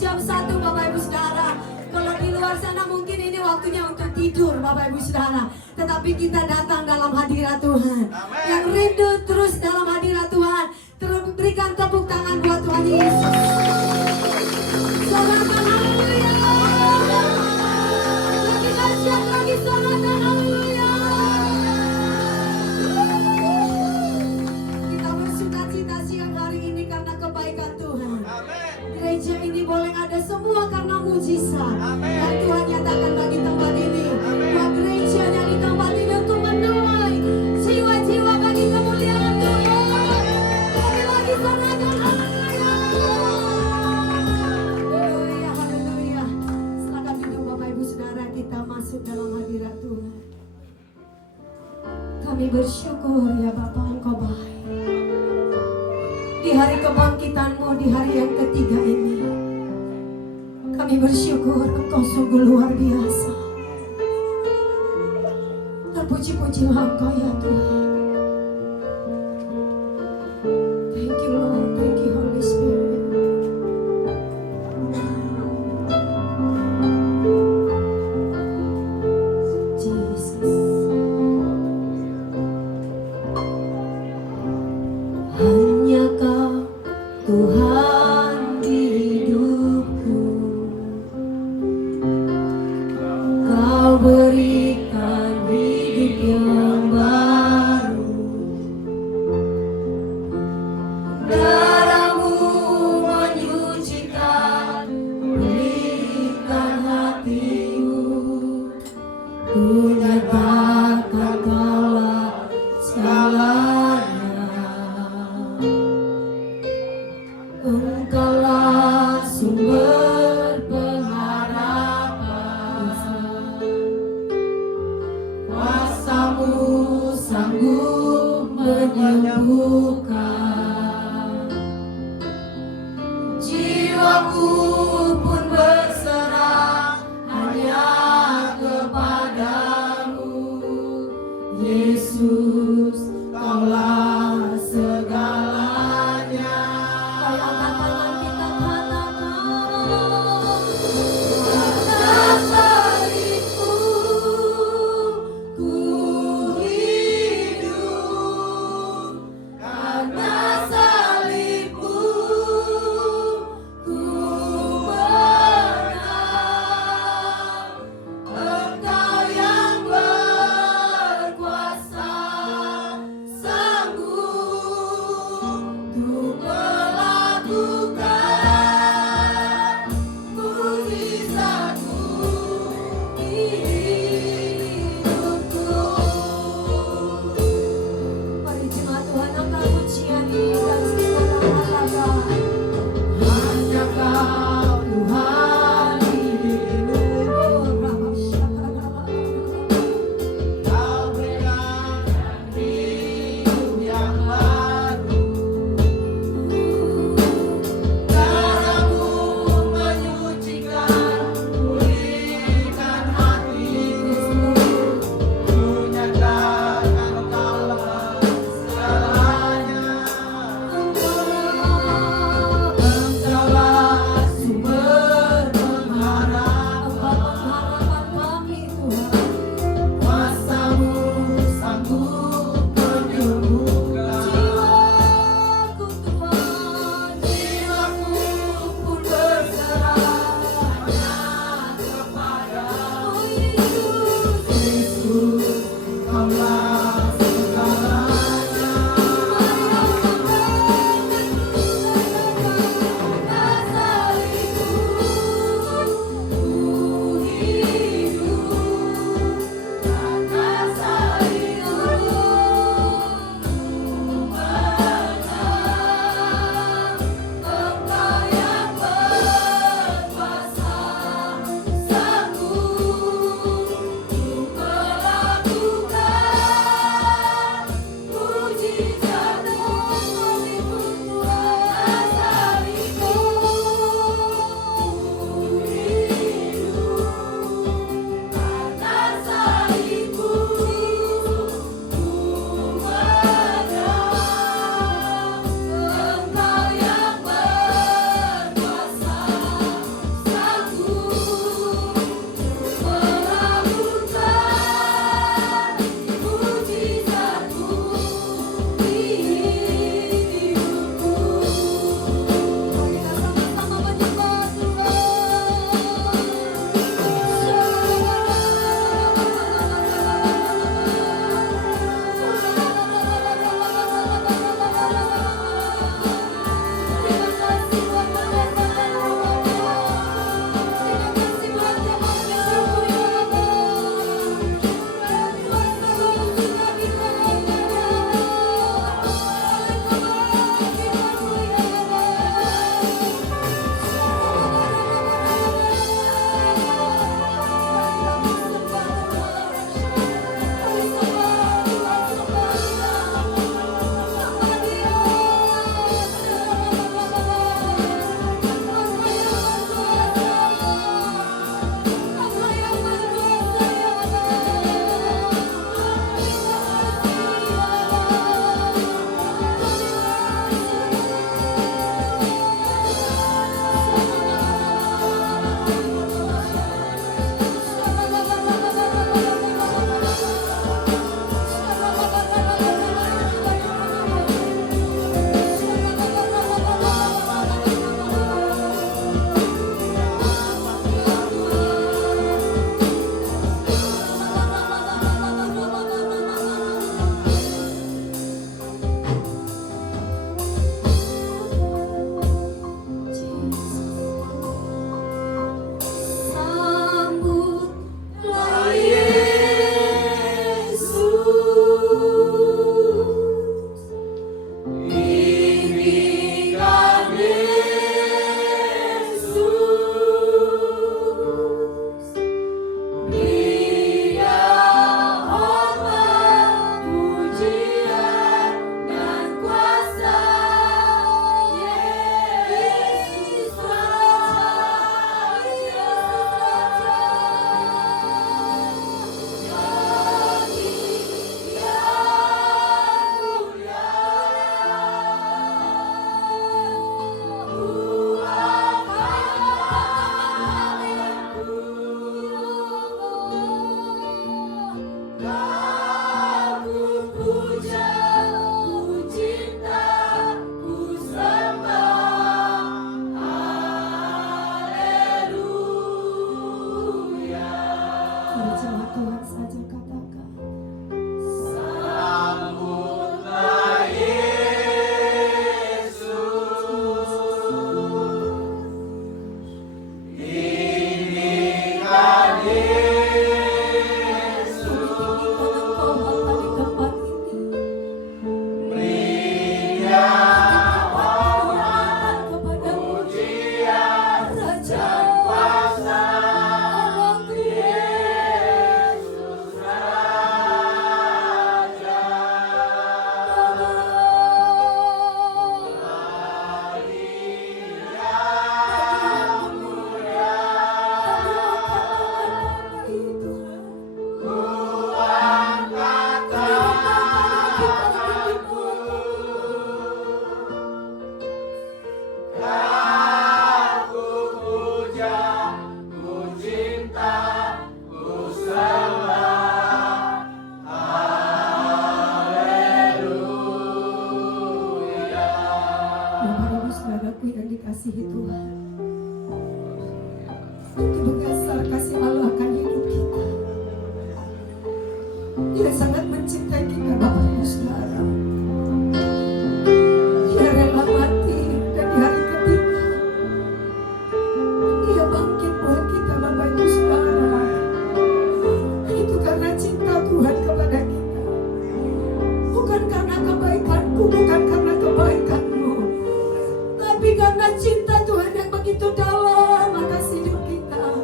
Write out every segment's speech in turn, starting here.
jam 1 Bapak Ibu Saudara. Kalau di luar sana mungkin ini waktunya untuk tidur Bapak Ibu Saudara. Tetapi kita datang dalam hadirat Tuhan. Yang rindu terus dalam hadirat Tuhan, terus berikan tepuk tangan buat Tuhan Yesus. Sorakan haleluya. Lebih dahsyat lagi sorakan haleluya. Kita bersukacita siang hari ini karena kebaikan Tuhan. Gereja ini boleh ada semua karena mujizat yang Tuhan nyatakan bagi tempat ini. Buat gerejanya di tempat ini untuk menuai jiwa-jiwa bagi kemuliaan Tuhan. Kami lagi sorakan haleluya. Haleluya, haleluya. Silakan duduk Bapak Ibu Saudara, kita masuk dalam hadirat Tuhan. Kami bersyukur ya Bapa, Engkau baik. Di hari kebangkitan-Mu, di hari yang ketiga ini, kami bersyukur Engkau sungguh luar biasa. Terpuji-pujilah Engkau ya Tuhan. Thank you Lord, thank you Holy Spirit. Jesus. Hanya Kau Tuhan di hidupku. Kau berikan hidup yang baru. Darah-Mu menyucikan, pulihkan hatiku. Ku nyatakan Kaulah segalanya. Engkaulah sumber pengharapan. Kuasa-Mu sanggup menyembuhkan. saudaraku yang dikasihi Tuhan, itu berdasar kasih Allah akan hidup kita. Dia sangat mencintai kita Bapak Ibu Saudara. Dia rela mati dan di hari ketiga Dia bangkit buat kita Bapak Ibu Saudara. Itu karena cinta Tuhan kepada kita, bukan karena kebaikanku, bukan karena kebaikanmu, tapi karena cinta Tuhan yang begitu dalam atas hidup kita,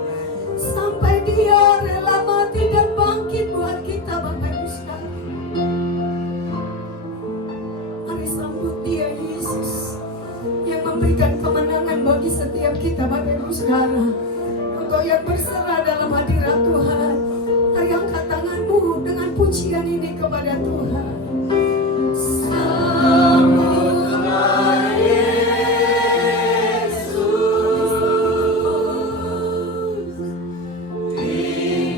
sampai Dia rela mati dan bangkit buat kita Bapak Ibu Saudara. Mari sambut Dia, Yesus yang memberikan kemenangan bagi setiap kita Bapak Ibu Saudara. Engkau yang berserah dalam hadirat Tuhan, mari angkat tanganmu dengan pujian ini kepada Tuhan. Sambutlah Yesus,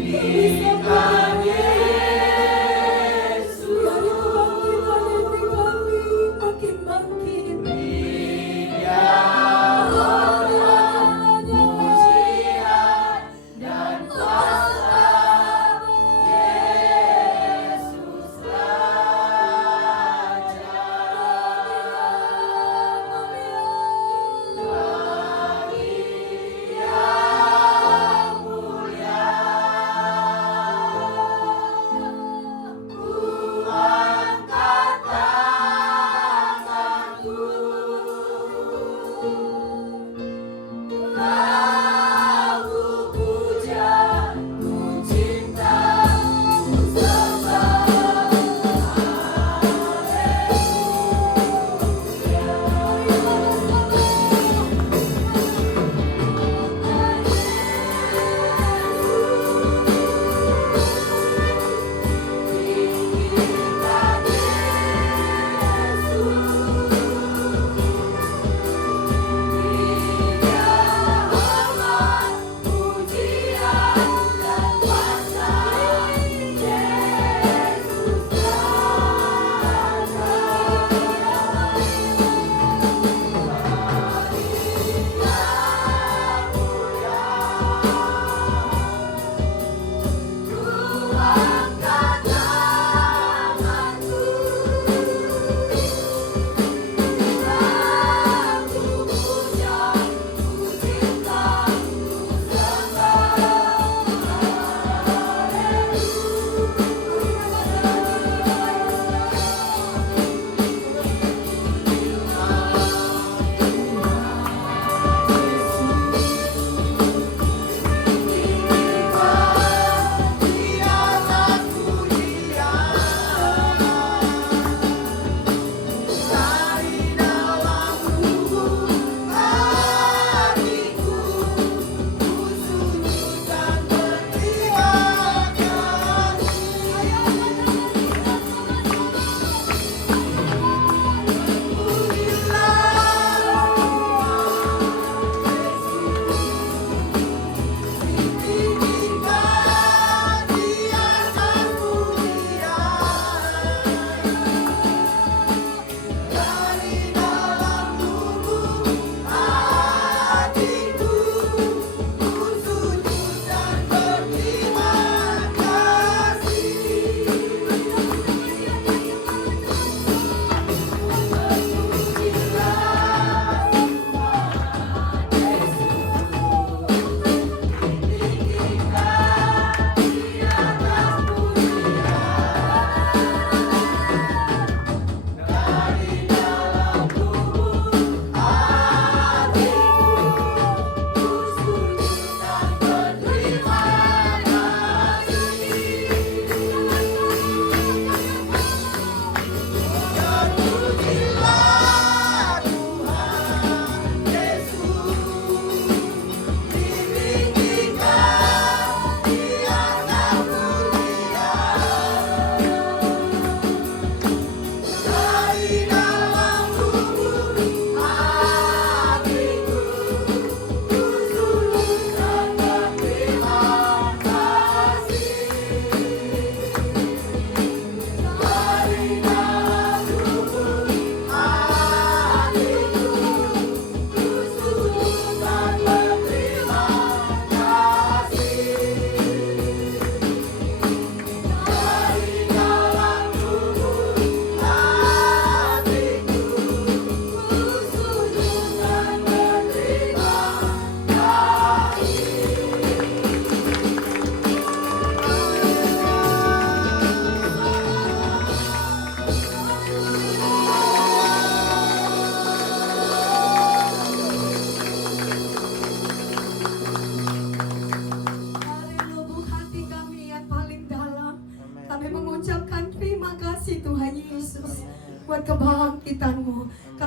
tinggikan Yesus, dari kebangkitan ini kami makin bangkit. Dan kuasa Yesuslah.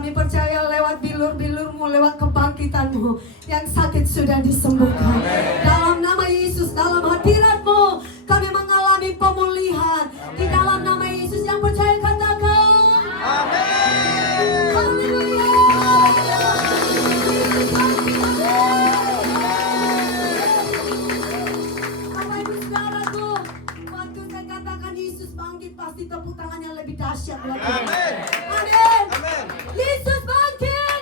Kami percaya lewat bilur-bilurmu, lewat kebangkitanmu, yang sakit sudah disembuhkan. Dalam nama Yesus, dalam hadiratmu, kami mengalami pemulihan. Di dalam nama Yesus, yang percaya katakan amin. Haleluya. Bapak Ibu Saudaraku, waktu saya katakan Yesus bangkit, pasti tepuk tangan yang lebih dahsyat. Amin. Amin. Yesus bangkit.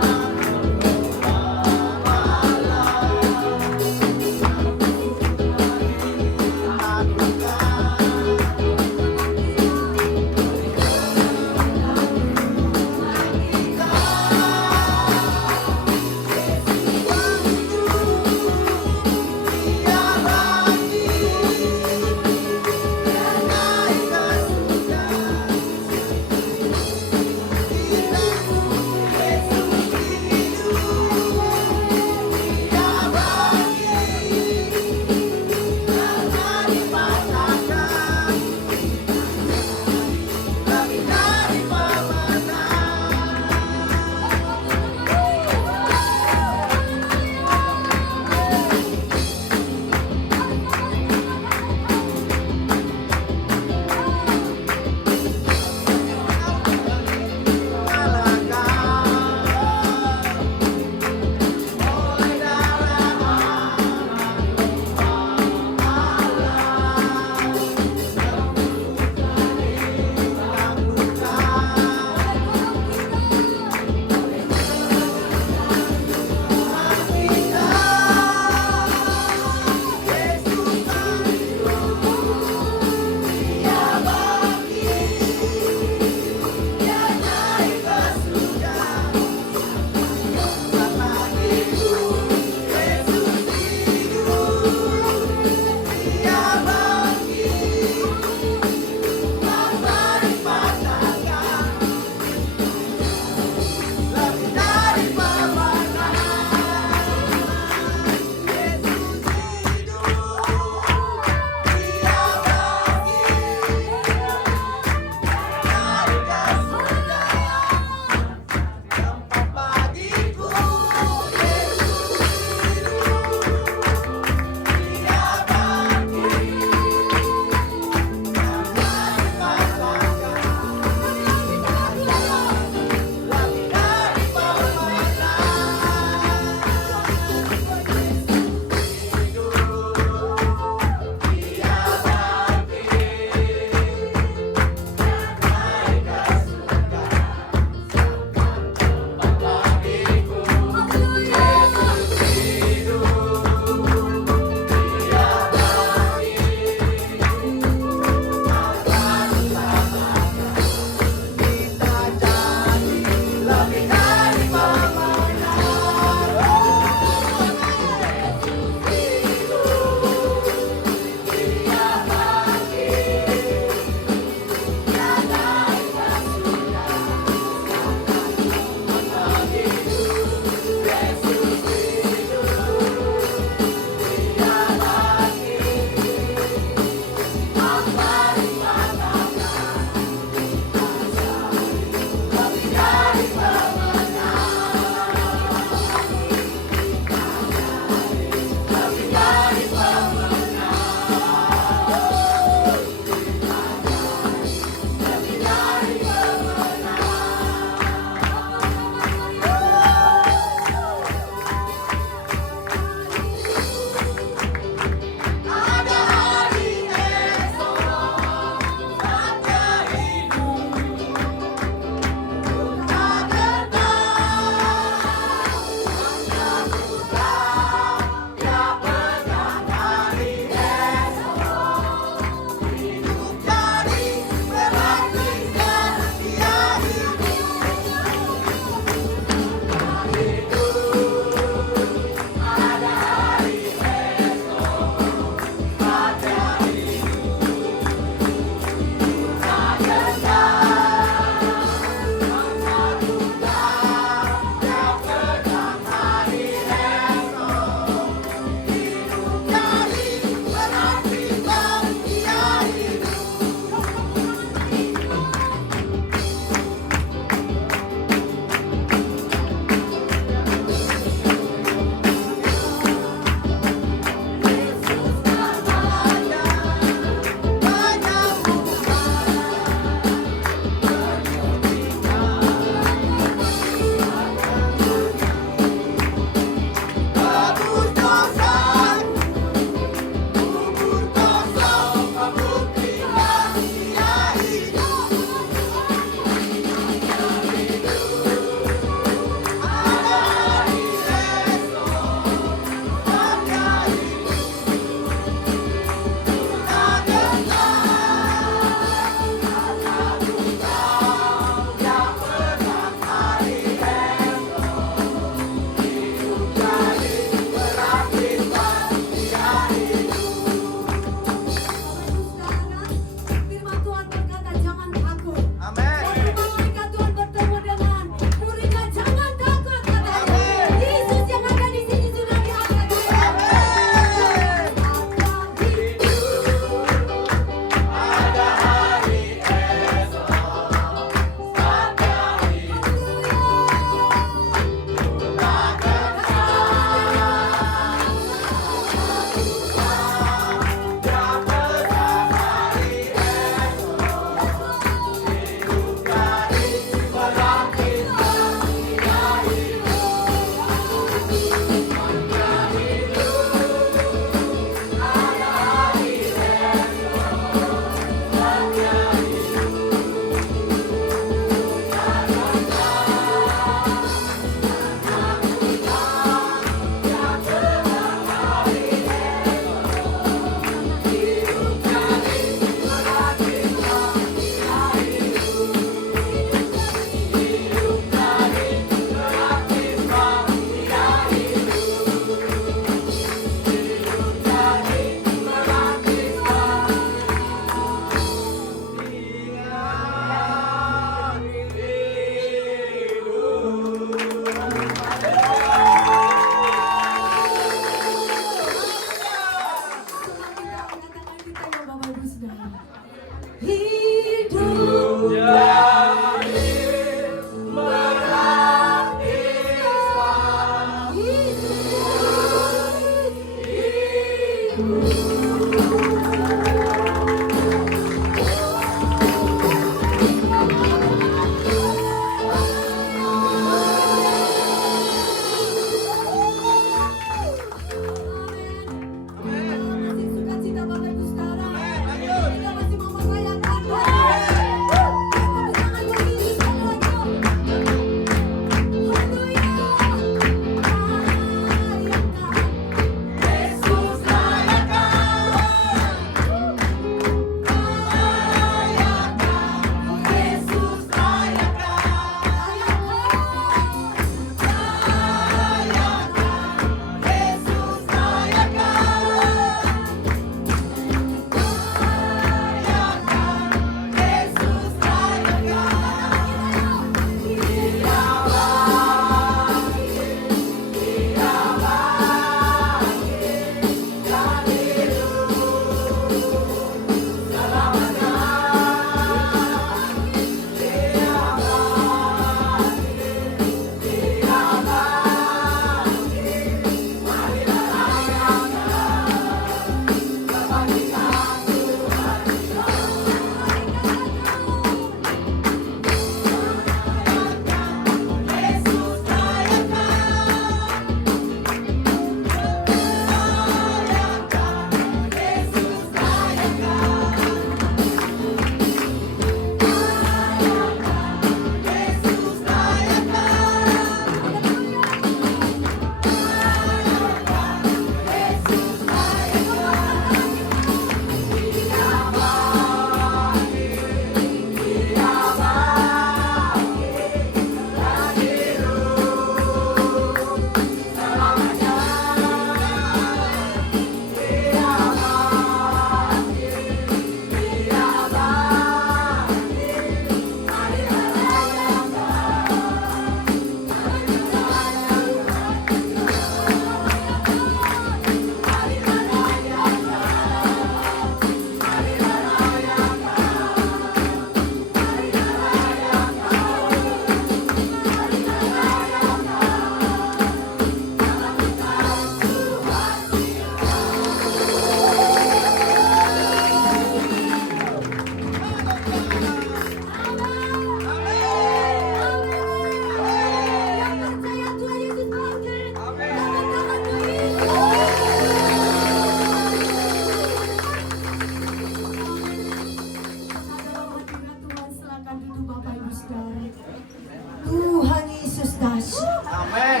Tuhan Yesus dahsyat. Amin.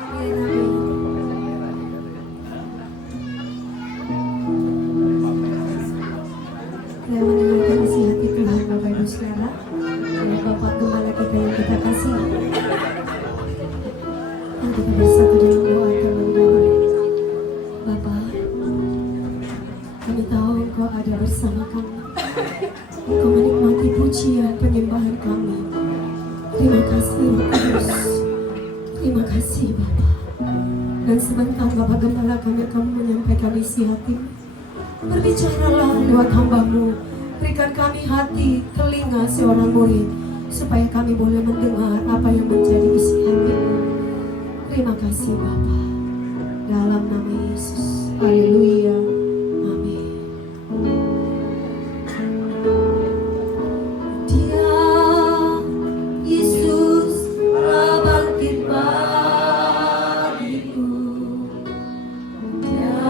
Amin, amin. Saya mendengarkan isi hati Tuhan Bapak Ibu Saudara. Bapak Gembala kita yang kita kasih. Dan kita bersatu dalam doa teman-teman. Bapak, kami tahu Engkau ada bersama kami. Engkau menikmati pujian penyembahan kami. Terima kasih Roh Kudus. Terima kasih Bapak. Dan sebentar Bapak Gembala kami akan menyampaikan isi hati. Berbicaralah lewat hamba-Mu. Berikan kami hati, telinga seorang murid, supaya kami boleh mendengar apa yang menjadi isi hati-Mu. Terima kasih Bapa. Dalam nama Yesus. Haleluya. Amin. Dia Yesus telah bangkit bagiku. Dia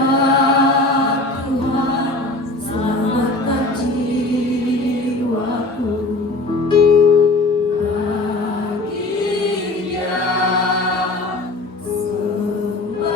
Tuhan selamatkan jiwaku. Baginya sembahku.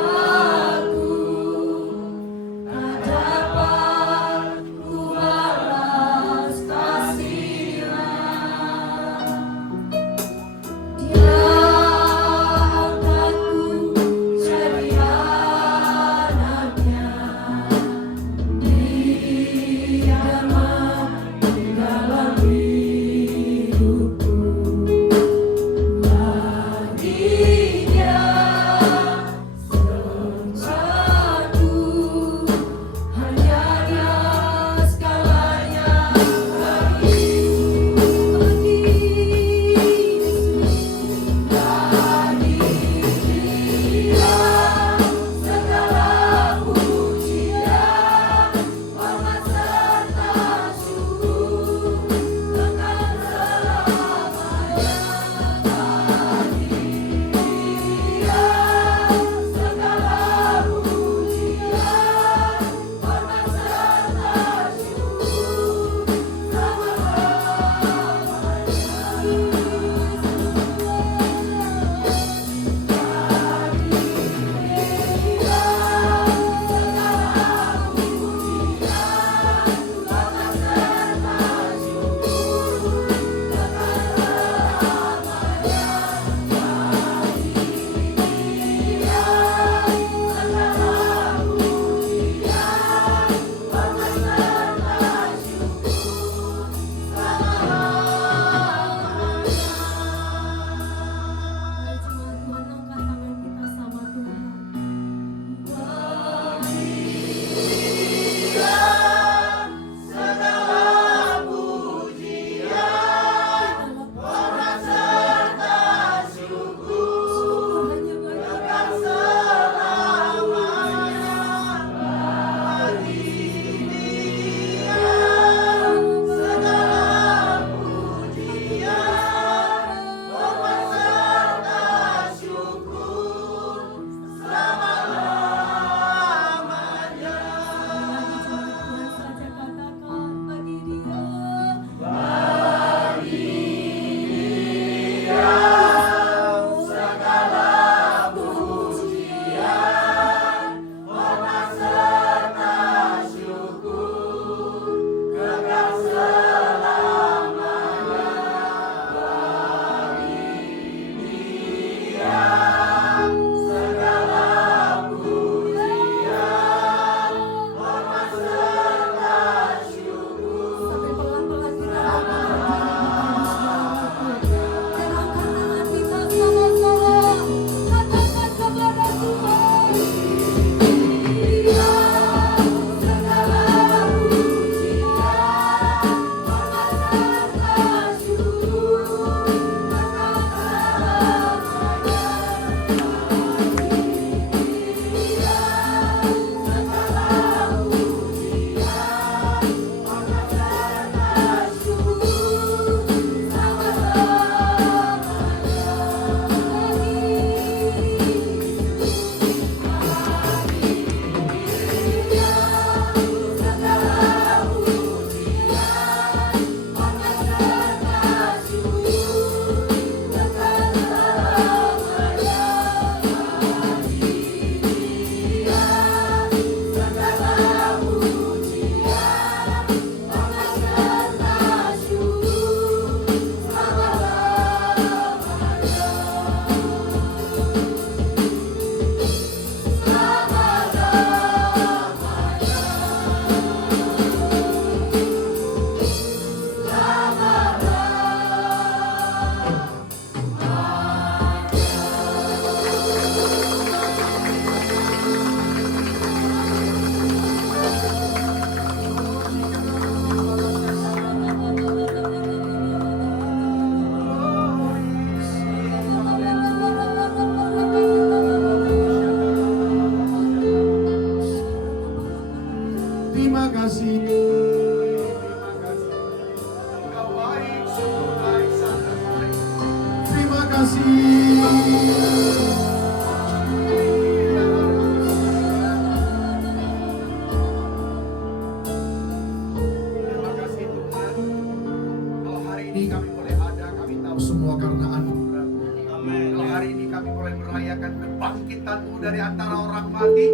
kebangkitan-Mu dari antara orang mati.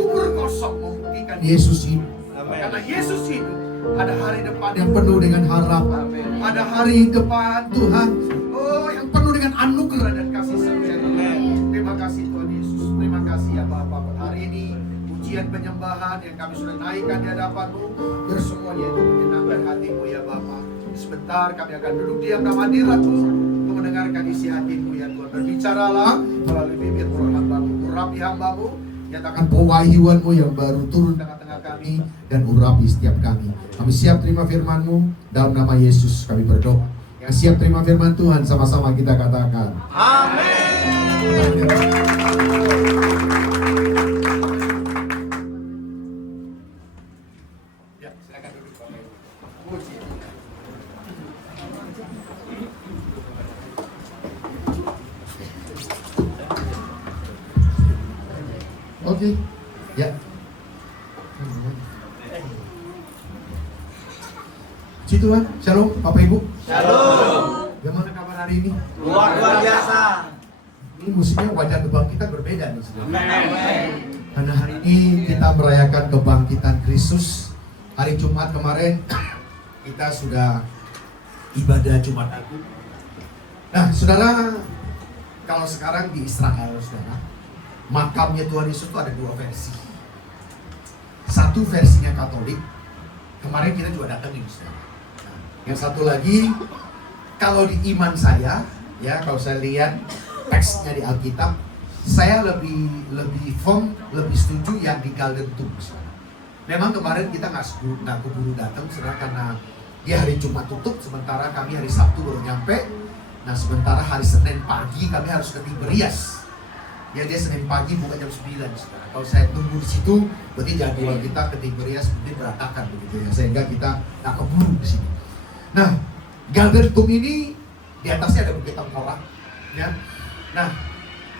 Kubur kosong membuktikan Yesus hidup. Karena Yesus hidup, ada hari depan yang penuh dengan harapan. Ada hari depan Tuhan, yang penuh dengan anugerah dan kasih setia. Terima kasih Tuhan Yesus. Terima kasih ya Bapa. Hari ini pujian penyembahan yang kami sudah naikkan di hadapan-Mu, biar semuanya itu menyenangkan hati-Mu ya Bapa. Sebentar kami akan duduk diam dalam hadirat-Mu untuk mendengarkan isi hati-Mu ya Tuhan. Berbicaralah melalui bibir hamba-Mu, urapi hamba-Mu, nyatakan pewahyuan-Mu yang baru turun tengah-tengah kami dan urapi setiap kami. Kami siap terima firman-Mu, dalam nama Yesus kami berdoa. Yang siap terima firman Tuhan, sama-sama kita katakan amin. Ya, silakan duduk Bapak Ibu. Puji. Oke, ya. Puji Tuhan, shalom Bapak Ibu. Shalom. Bagaimana kabar hari ini? Luar biasa. Ini musiknya wajah kebangkitan berbeda nih. Amin. Karena hari ini kita merayakan kebangkitan Kristus. Hari Jumat kemarin kita sudah ibadah Jumat Agung. Nah, saudara, kalau sekarang di Israel, saudara, makamnya Tuhan Yesus itu ada dua versi. Satu versinya Katolik. Kemarin kita juga datangin, saudara. Nah, yang satu lagi, kalau di iman saya, ya kalau saya lihat teksnya di Alkitab, saya lebih firm, lebih setuju yang di Golden Tomb. Memang kemarin kita nggak keburu datang, karena dia hari Jumat tutup, sementara kami hari Sabtu baru nyampe. Nah, sementara hari Senin pagi kami harus ke Tiberias. Ya, dia Senin pagi bukan jam 9. Saudara. Kalau saya tunggu di situ, berarti jadwal kita ke Tiberias mungkin berantakan begitu ya, sehingga kita nggak keburu di sini. Nah, Golden Tomb ini di atasnya ada bukit tengkorak, ya. Nah,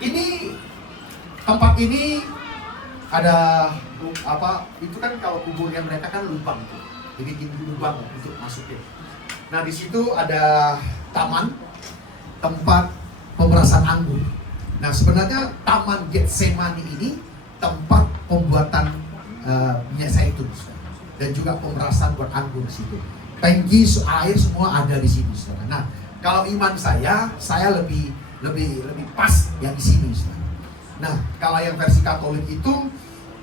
ini tempat ini ada apa? Itu kan kalau kuburnya mereka kan lubang tuh. Jadi gini lubang untuk masukin. Nah, di situ ada taman tempat pemerasan anggur. Nah, sebenarnya Taman Getsemani ini tempat pembuatan minyak zaitun dan juga pemerasan buat anggur di situ. Tangki air semua ada di sini, saudara. Nah, kalau iman saya lebih pas yang di sini, saudara. Nah, kalau yang versi Katolik itu,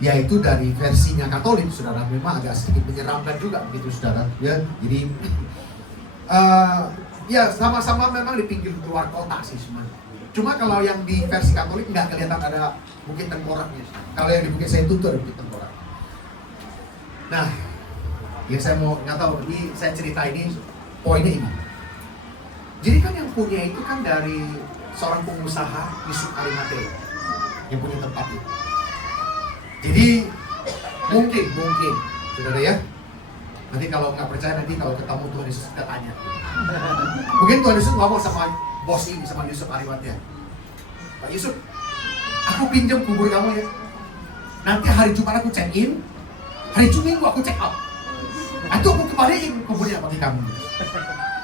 yaitu dari versinya Katolik, saudara, memang agak sedikit menyeramkan juga begitu, saudara. Ya, jadi ya sama-sama memang di pinggir luar kota sih semuanya. Cuma kalau yang di versi Katolik nggak kelihatan ada bukit tengkoraknya. Kalau yang di Bukit Zaitun itu ada bukit tengkorak. Nah, yang saya mau nggak tahu, ini saya cerita ini poinnya ini. Jadi kan yang punya itu kan dari seorang pengusaha Yusuf Arimatea yang punya tempat itu. Jadi mungkin, saudara ya. Nanti kalau nggak percaya, nanti kalau ketemu Tuhan Yesus kita tanya. Mungkin Tuhan Yesus ngomong sama bos ini, sama Yusuf Arimatea. Pak Yusuf, aku pinjam kubur kamu ya. Nanti hari Jumat aku check in, hari Minggu aku check out. Itu aku kembaliin kuburnya bagi kamu.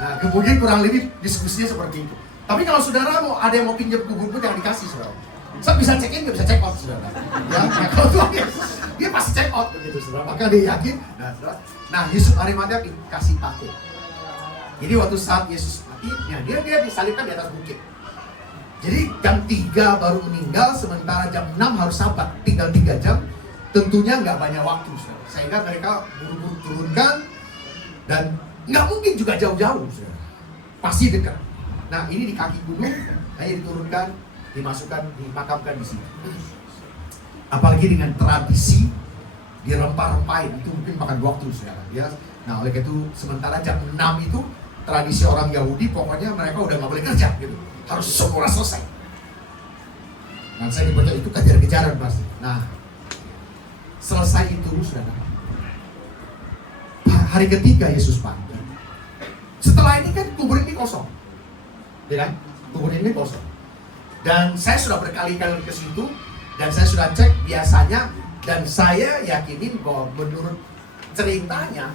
Nah, kemudian kurang lebih diskusinya seperti itu. Tapi kalau saudara mau ada yang mau pinjam kuburmu, jangan dikasih, saudara. Saya bisa check in, nggak bisa check out, saudara. Ya, nah, kalau Tuhan Yesus, dia pasti check out begitu, saudara. Maka dia yakin. Nah, saudara. Nah, Yusuf Arimatea kasih takut. Jadi waktu saat Yesus mati, ya, dia disalibkan di atas bukit. Jadi jam 3 baru meninggal, sementara jam 6 harus sabat, tinggal 3 jam. Tentunya nggak banyak waktu, saudara. Sehingga mereka buru-buru turunkan, dan nggak mungkin juga jauh-jauh, saudara. Pasti dekat. Nah, ini di kaki gunung, hanya diturunkan, dimasukkan, dimakamkan di sini. Apalagi dengan tradisi dirempah-rempahin, itu mungkin makan waktu, saudara. Ya. Nah, oleh itu sementara jam 6 itu tradisi orang Yahudi, pokoknya mereka udah nggak boleh kerja gitu, harus semua selesai. Nah, saya dibaca itu kejar-kejaran pasti. Nah, selesai itu, saudara, hari ketiga Yesus bangkit. Setelah ini kan kubur ini kosong, ya kan? Kubur ini kosong. Dan saya sudah berkali-kali ke situ, dan saya sudah cek biasanya, dan saya yakinin bahwa menurut ceritanya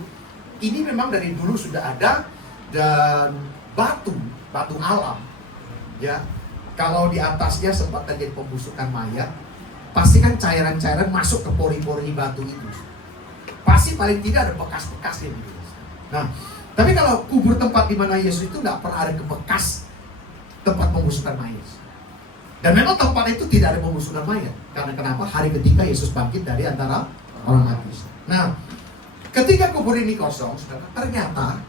ini memang dari dulu sudah ada. Dan batu alam, ya, Kalau di atasnya sempat terjadi pembusukan mayat, pasti kan cairan-cairan masuk ke pori-pori batu itu. Pasti paling tidak ada bekas-bekasnya gitu. Nah, tapi kalau kubur tempat di mana Yesus itu nggak pernah ada bekas tempat pembusukan mayat. Dan memang tempat itu tidak ada pembusukan mayat. Karena kenapa? Hari ketika Yesus bangkit dari antara orang mati. Nah, ketika kubur ini kosong, saudara, ternyata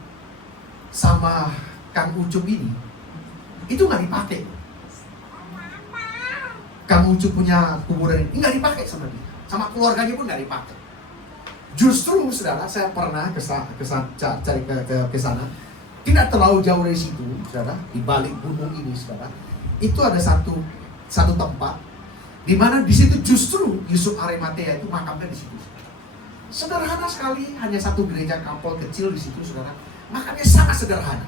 sama Kang Ucup ini itu nggak dipakai. Kang Ucup punya kuburan ini nggak dipakai sama dia, sama keluarganya pun nggak dipakai. Justru, saudara, saya pernah cari ke sana, tidak terlalu jauh dari situ, saudara, di balik gunung ini, saudara, itu ada satu tempat di mana di situ justru Yusuf Arimatea itu makamnya di situ. Sederhana sekali, hanya satu gereja kapel kecil di situ, saudara. Makamnya sangat sederhana.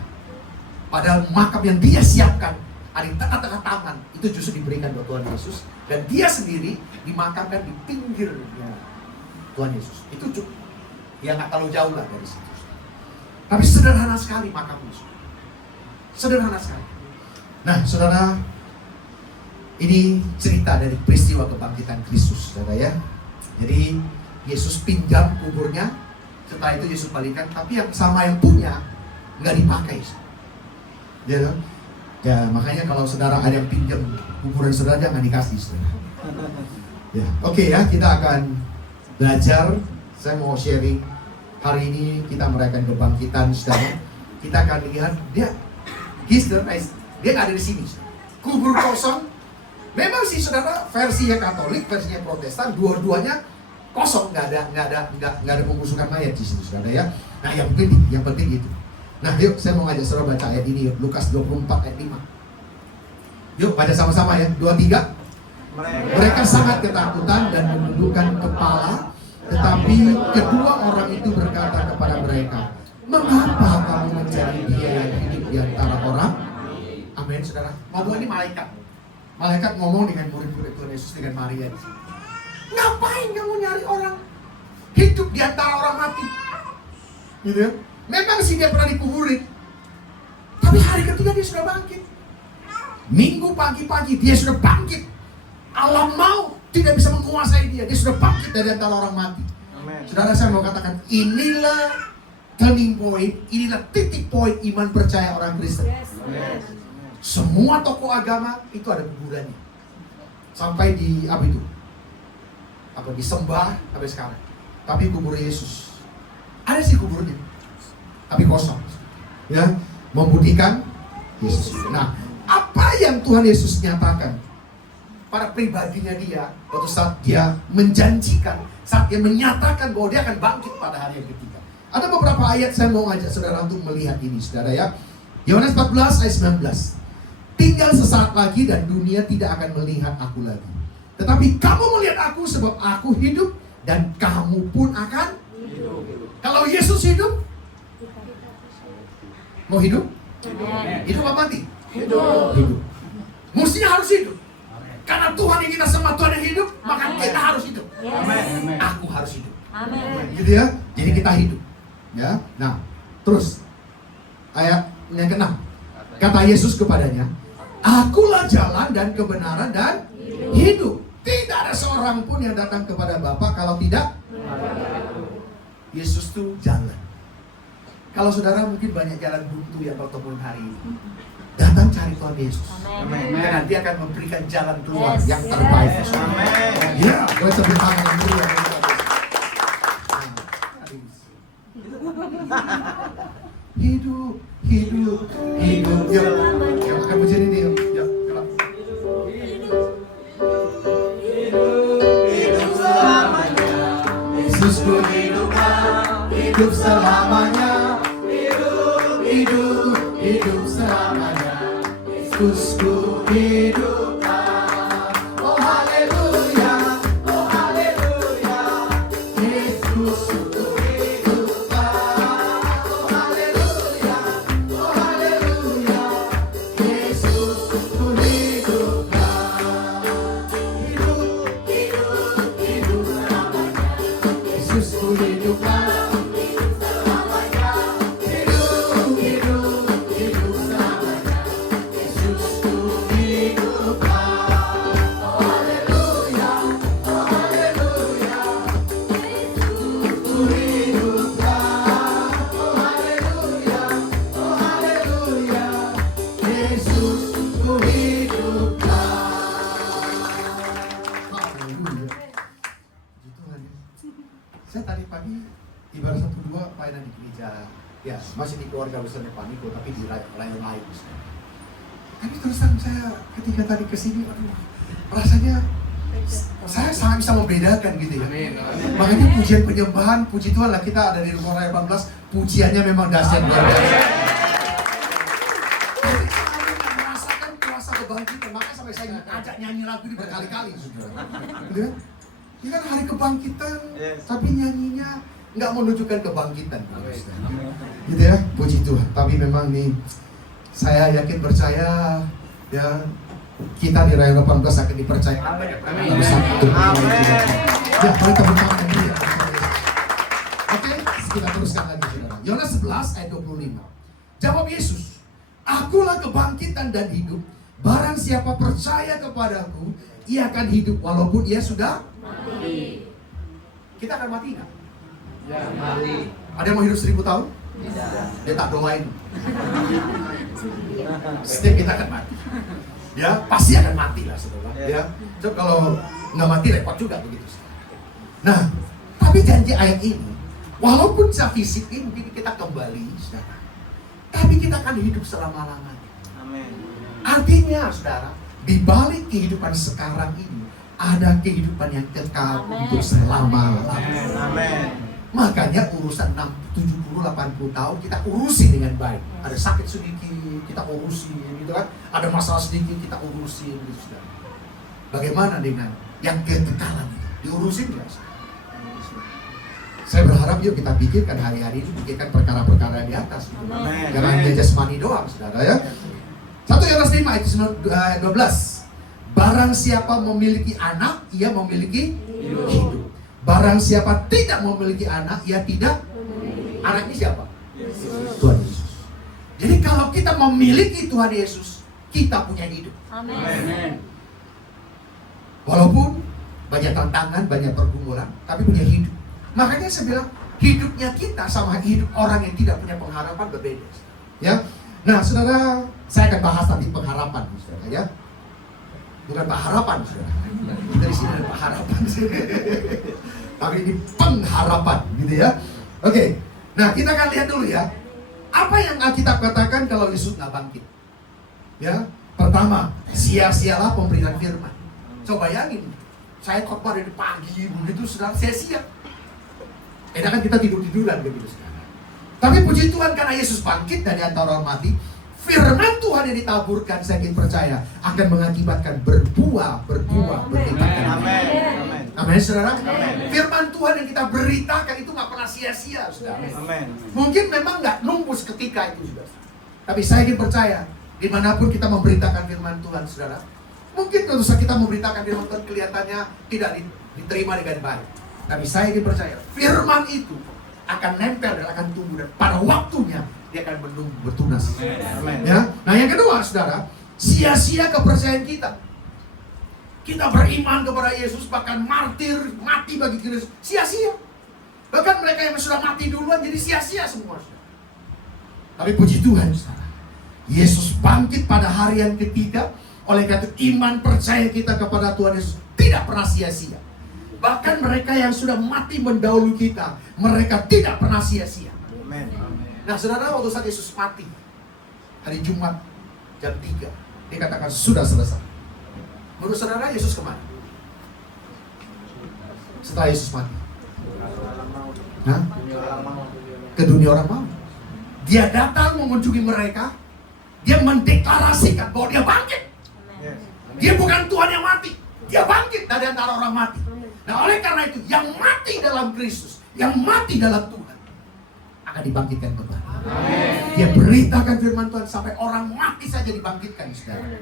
Padahal makam yang dia siapkan ada di tengah-tengah taman, itu justru diberikan buat Tuhan Yesus. Dan dia sendiri dimakamkan di pinggirnya Tuhan Yesus. Itu cukup, ya nggak terlalu jauh lah dari situ. Tapi sederhana sekali makam Yesus. Sederhana sekali. Nah, saudara, ini cerita dari peristiwa kebangkitan Kristus, saudara ya. Jadi Yesus pinjam kuburnya, setelah itu Yesus balikan, tapi yang sama yang punya nggak dipakai. Ya, ya, makanya kalau saudara ada yang pinjam kuburan saudara, jangan dikasih, saudara. Ya, oke ya, kita akan belajar. Saya mau sharing hari ini kita merayakan kebangkitan, saudara. Kita akan lihat dia nggak ada di sini. Kubur kosong. Memang sih, saudara, versinya Katolik, versinya Protestan, dua-duanya kosong, nggak ada pembusukan mayat di situ, saudara ya. Nah, yang penting itu. Nah, yuk saya mau ngajak saudara baca ayat ini, yuk. Lukas 24 ayat 5. Yuk baca sama-sama ya. 23. Mereka sangat ketakutan dan menundukkan kepala, tetapi kedua orang itu berkata kepada mereka, "Mengapa kamu mencari dia yang hidup di antara orang?" Amin, saudara. Ngomong ini malaikat. Malaikat ngomong dengan murid-murid Tuhan Yesus, dengan Maria di sini. Ngapain kamu nyari orang hidup di antara orang mati? Gitu ya. Memang sih dia pernah dikuburin, tapi hari ketiga dia sudah bangkit. Minggu pagi-pagi dia sudah bangkit. Alam maut tidak bisa menguasai dia. Dia sudah bangkit dari antara orang mati. Amen. Saudara, saya mau katakan, inilah turning point, inilah titik poin iman percaya orang Kristen. Yes. Semua tokoh agama itu ada kuburannya. Sampai di apa itu? Apa disembah sampai sekarang. Tapi kubur Yesus ada sih kuburnya, tapi kosong. Ya, membuktikan Yesus. Nah, apa yang Tuhan Yesus nyatakan pada pribadinya dia waktu saat dia menjanjikan, saat dia menyatakan bahwa dia akan bangkit pada hari yang ketiga. Ada beberapa ayat saya mau ngajak saudara untuk melihat ini, saudara ya. Yohanes 14 ayat 19. Tinggal sesaat lagi dan dunia tidak akan melihat aku lagi. Tetapi kamu melihat aku sebab aku hidup dan kamu pun akan hidup. Kalau Yesus hidup, mau hidup? Hidup apa mati? Hidup. Mestinya harus hidup. Karena Tuhan yang kita sembah, Tuhan yang hidup, maka kita harus hidup. Aku harus hidup. Gitu ya. Jadi kita hidup. Ya. Nah, terus ayat yang ke-6. Kata Yesus kepadanya, "Akulah jalan dan kebenaran dan hidup. Tidak ada seorang pun yang datang kepada Bapa kalau tidak." Yesus itu jalan. Kalau saudara mungkin banyak jalan buntu yang kau temuin hari ini, datang cari Tuhan Yesus. Amin. Karena dia akan memberikan jalan keluar yang terbaik. Amin. Ya, boleh tepuk tangan yang meriah. Hidup. Yuk, yang akan pujian ini yuk. Yuk, coba. Hidup selamanya. Yesusku hidup selamanya. Hidup selamanya. Yesusku hidupkan. Oh haleluya, oh haleluya. Yesusku hidupkan. Oh haleluya, oh haleluya. Yesusku hidupkan. Hidup selamanya. Yesusku hidupkan. Hidup selamanya. Yesusku hidup. Saya tadi pagi ibarat 1-2 pelayanan di gereja, ya masih di keluarga besar Paniko, tapi di lain lain. Tapi terus terang saya ketika tadi kesini, aduh, rasanya saya sangat bisa membedakan gitu ya. Makanya pujian penyembahan, puji Tuhan lah, kita ada di Rumah Raya 18, pujiannya memang dahsyat luar biasa. Tapi saya merasakan kuasa kebangkitan, makanya sampai saya ajak nyanyi lagu ini berkali-kali, saudara. Gitu kan? Ini kan hari kebangkitan, tapi nyanyinya nggak menunjukkan kebangkitan. Gitu ya, puji Tuhan. Tapi memang nih, saya yakin percaya ya, kita di Raya 18 akan dipercayakan banyak satu. Ya, boleh tepuk tangan dulu ya. Oke, kita teruskan lagi, saudara. Yohanes 11 ayat 25. Jawab Yesus, "Akulah kebangkitan dan hidup. Barang siapa percaya kepadaku, ia akan hidup walaupun ia sudah mati." Kita akan mati nggak? Ya, mati. Ada yang mau hidup 1000 tahun? Tidak. Dia tak doain. Setiap kita akan mati. Ya, pasti akan mati lah, saudara. Ya, so, kalau nggak mati repot juga begitu. Nah, tapi janji ayat ini, walaupun secara fisik ini mungkin kita kembali, saudara, tapi kita akan hidup selama-lamanya. Amin. Artinya, saudara, di balik kehidupan sekarang ini ada kehidupan yang kekal untuk selama-lamanya. Amin. Makanya urusan 70, 80 tahun kita urusin dengan baik. Ada sakit sedikit, kita urusin gitu kan. Ada masalah sedikit, kita urusin gitu, saudara. Bagaimana dengan yang kekekalan itu? Diurusin nggak? Saya berharap yuk kita pikirkan hari-hari ini, pikirkan perkara-perkara di atas. Gitu. Amin. Jangan hanya jasmani doang, saudara ya. 1 Yohanes 5 ayat 12. Barang siapa memiliki anak, ia memiliki hidup. Barang siapa tidak memiliki anak, ia tidak. Anak ini siapa? Tuhan Yesus. Jadi kalau kita memiliki Tuhan Yesus, kita punya hidup. Amin. Walaupun banyak tantangan, banyak pergumulan, tapi punya hidup. Makanya saya bilang, hidupnya kita sama hidup orang yang tidak punya pengharapan berbeda. Ya. Nah, saudara, saya akan bahas nanti pengharapan, saudara ya. Bukan pengharapan, saudara. Kita di sini ada pengharapan. Tapi ini pengharapan, gitu ya. Oke. Nah, kita akan lihat dulu ya. Apa yang Alkitab katakan kalau Yesus nggak bangkit? Ya, pertama, sia-sialah pemberitaan firman. Coba bayangin, saya khotbah dari pagi begitu, saudara, sia-sia. Enak kan kita tidur-tiduran begitu, saudara. Tapi puji Tuhan karena Yesus bangkit dari antara orang mati, firman Tuhan yang ditaburkan, saya ingin percaya akan mengakibatkan berbuah, berlipat. Amin. Amin, saudara. Firman Tuhan yang kita beritakan itu nggak pernah sia-sia, saudara. Amin. Mungkin memang nggak nunggu seketika itu, saudara. Tapi saya ingin percaya, dimanapun kita memberitakan firman Tuhan, saudara, mungkin tentu saja kita memberitakan firman Tuhan kelihatannya tidak diterima dengan baik. Tapi saya ingin percaya, firman itu akan nempel dan akan tumbuh, dan pada waktunya dia akan menumbuh bertunas. Amin. Ya. Nah, yang kedua, saudara, sia-sia kepercayaan kita. Kita beriman kepada Yesus, bahkan martir, mati bagi Kristus, sia-sia. Bahkan mereka yang sudah mati duluan jadi sia-sia semua, saudara. Tapi puji Tuhan, saudara, Yesus bangkit pada hari yang ketiga. Oleh karena itu iman percaya kita kepada Tuhan Yesus tidak pernah sia-sia. Bahkan mereka yang sudah mati mendahului kita, mereka tidak pernah sia-sia. Amin. Nah, saudara, waktu saat Yesus mati hari Jumat jam 3, dia katakan sudah selesai. Menurut saudara, Yesus kemana? Setelah Yesus mati, nah, ke dunia orang mau. Dia datang mengunjungi mereka. Dia mendeklarasikan bahwa dia bangkit. Dia bukan Tuhan yang mati, dia bangkit dari antara orang mati. Nah, oleh karena itu, yang mati dalam Kristus, yang mati dalam Tuhan, akan dibangkitkan kembali. Dia beritakan firman Tuhan sampai orang mati saja dibangkitkan, saudara.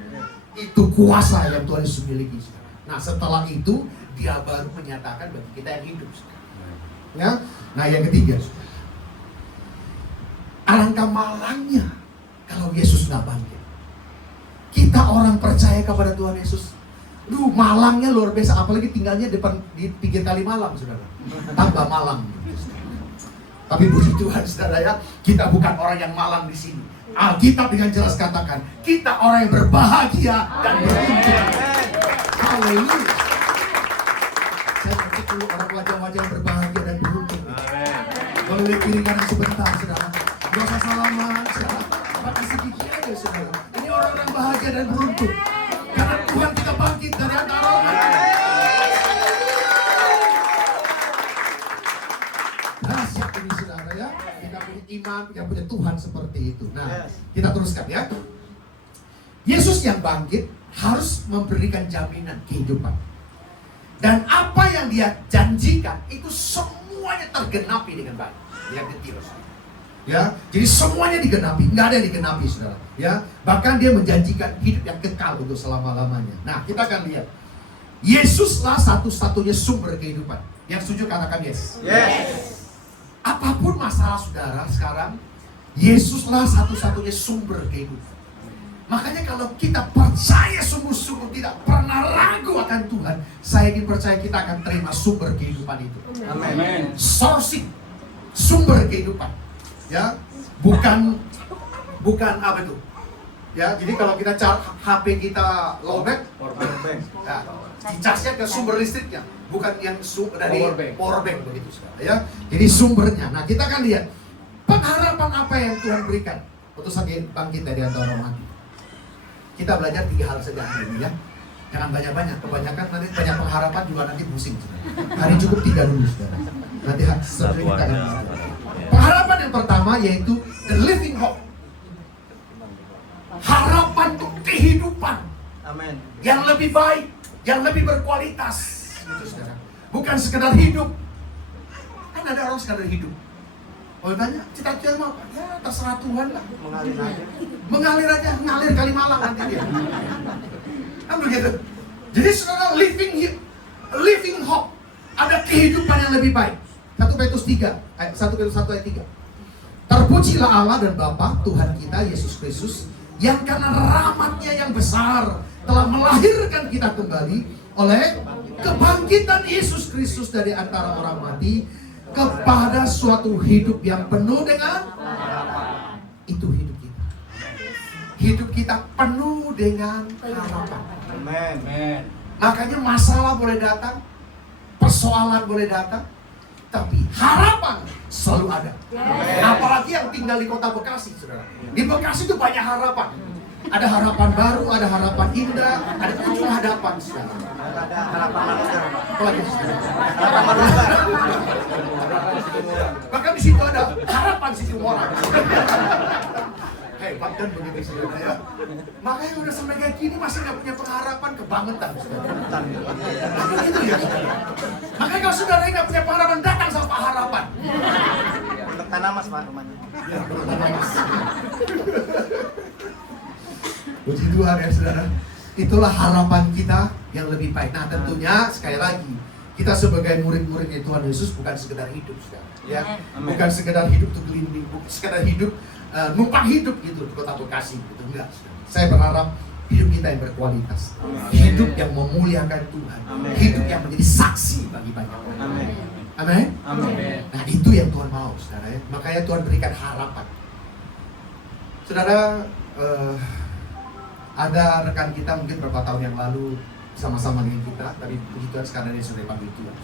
Itu kuasa yang Tuhan Yesus miliki, saudara. Nah, setelah itu dia baru menyatakan bagi kita yang hidup, saudara. Ya? Nah, yang ketiga, saudara, alangkah malangnya kalau Yesus nggak bangkit. Kita orang percaya kepada Tuhan Yesus, malangnya luar biasa, apalagi tinggalnya di pinggir kali malam, saudara. Tambah malang. Tapi puji Tuhan, saudara ya, kita bukan orang yang malang di sini. Alkitab dengan jelas katakan, kita orang yang berbahagia dan beruntung. Haleluya. Saya berpikir orang wajah-wajah yang berbahagia dan beruntung. Amin. Boleh kiri kanan sebentar, saudara. Gak usah salaman, saudara. Pakai sedikit aja, saudara. Ini orang-orang bahagia dan beruntung. Karena Tuhan kita bangkit dari antara orang. Dahsyat ini, saudara ya. Kita punya iman, kita punya Tuhan seperti itu. Nah, kita teruskan ya. Yesus yang bangkit harus memberikan jaminan kehidupan. Dan apa yang dia janjikan itu semuanya tergenapi dengan baik. Lihat detail, ya. Jadi semuanya digenapi, nggak ada yang digenapi, saudara. Ya, bahkan dia menjanjikan hidup yang kekal untuk selama-lamanya. Nah, kita akan lihat. Yesuslah satu-satunya sumber kehidupan. Yang setuju katakan yes. Yes. Apapun masalah saudara sekarang, Yesuslah satu-satunya sumber kehidupan. Makanya kalau kita percaya sungguh-sungguh, tidak pernah ragu akan Tuhan, saya ingin percaya kita akan terima sumber kehidupan itu. Amin. Sourcing, sumber kehidupan. Ya, bukan apa itu? Ya, jadi kalau kita HP kita lowbat, ya, dicasnya ke sumber listriknya, bukan yang dari power bank begitu, ya. Jadi sumbernya. Nah, kita akan lihat pengharapan apa yang Tuhan berikan untuk saat bangkit dari antara orang mati. Kita belajar 3 hal saja hari ini ya. Jangan banyak-banyak, kebanyakan nanti banyak pengharapan juga nanti pusing. Hari cukup 3 dulu, saudara. Nanti setelah kita akan pengharapan yang pertama yaitu the living hope. Harapan untuk kehidupan. Amin. Yang lebih baik, yang lebih berkualitas. Gitu, saudara. Bukan sekedar hidup. Kan ada orang sekedar hidup. Kalau tanya, cita-cita mau apa? Ya terserah Tuhan lah. Mengalir aja, ngalir kali Malang nanti dia. Kan begitu. Jadi saudara living hope. Ada kehidupan yang lebih baik. 1 Petrus 1 ayat 3. Terpujilah Allah dan Bapa Tuhan kita Yesus Kristus, yang karena rahmat-Nya yang besar telah melahirkan kita kembali oleh kebangkitan Yesus Kristus dari antara orang mati kepada suatu hidup yang penuh dengan harapan. Itu hidup kita. Hidup kita penuh dengan harapan. Amin. Makanya masalah boleh datang, persoalan boleh datang, tapi harapan selalu ada. Apalagi yang tinggal di kota Bekasi, saudara. Di Bekasi itu banyak harapan. Ada harapan baru, ada harapan indah, ada ujung hadapan, saudara. Ada harapan manusia. Apalagi, saudara. Harapan manusia. Bahkan di situ ada harapan sisi orang. Hebat kan begitu, saudara ya. Makanya udah sampai kayak gini masih nggak punya pengharapan, kebangetan, saudara. Itu ya, saudara. Makanya kalau saudara nggak punya pengharapan, datang sama Pak Harapan. Untuk tanamas Pak rumahnya. Ya, Mas. Puji Tuhan ya, saudara. Itulah harapan kita yang lebih baik. Nah, tentunya sekali lagi kita sebagai murid-muridnya Tuhan Yesus bukan sekedar hidup, saudara. Ya, bukan sekedar hidup untuk gelinding, bukan sekedar hidup numpang hidup gitu di kota Bekasi gitu, enggak. Saya berharap hidup kita yang berkualitas, hidup yang memuliakan Tuhan, hidup yang menjadi saksi bagi banyak orang. Amin. Amin. Nah, itu yang Tuhan mau, saudara ya. Makanya Tuhan berikan harapan. Saudara, ada rekan kita mungkin beberapa tahun yang lalu sama-sama dengan kita, tapi puji Tuhan sekarang dia sudah dipanggil Tuhan.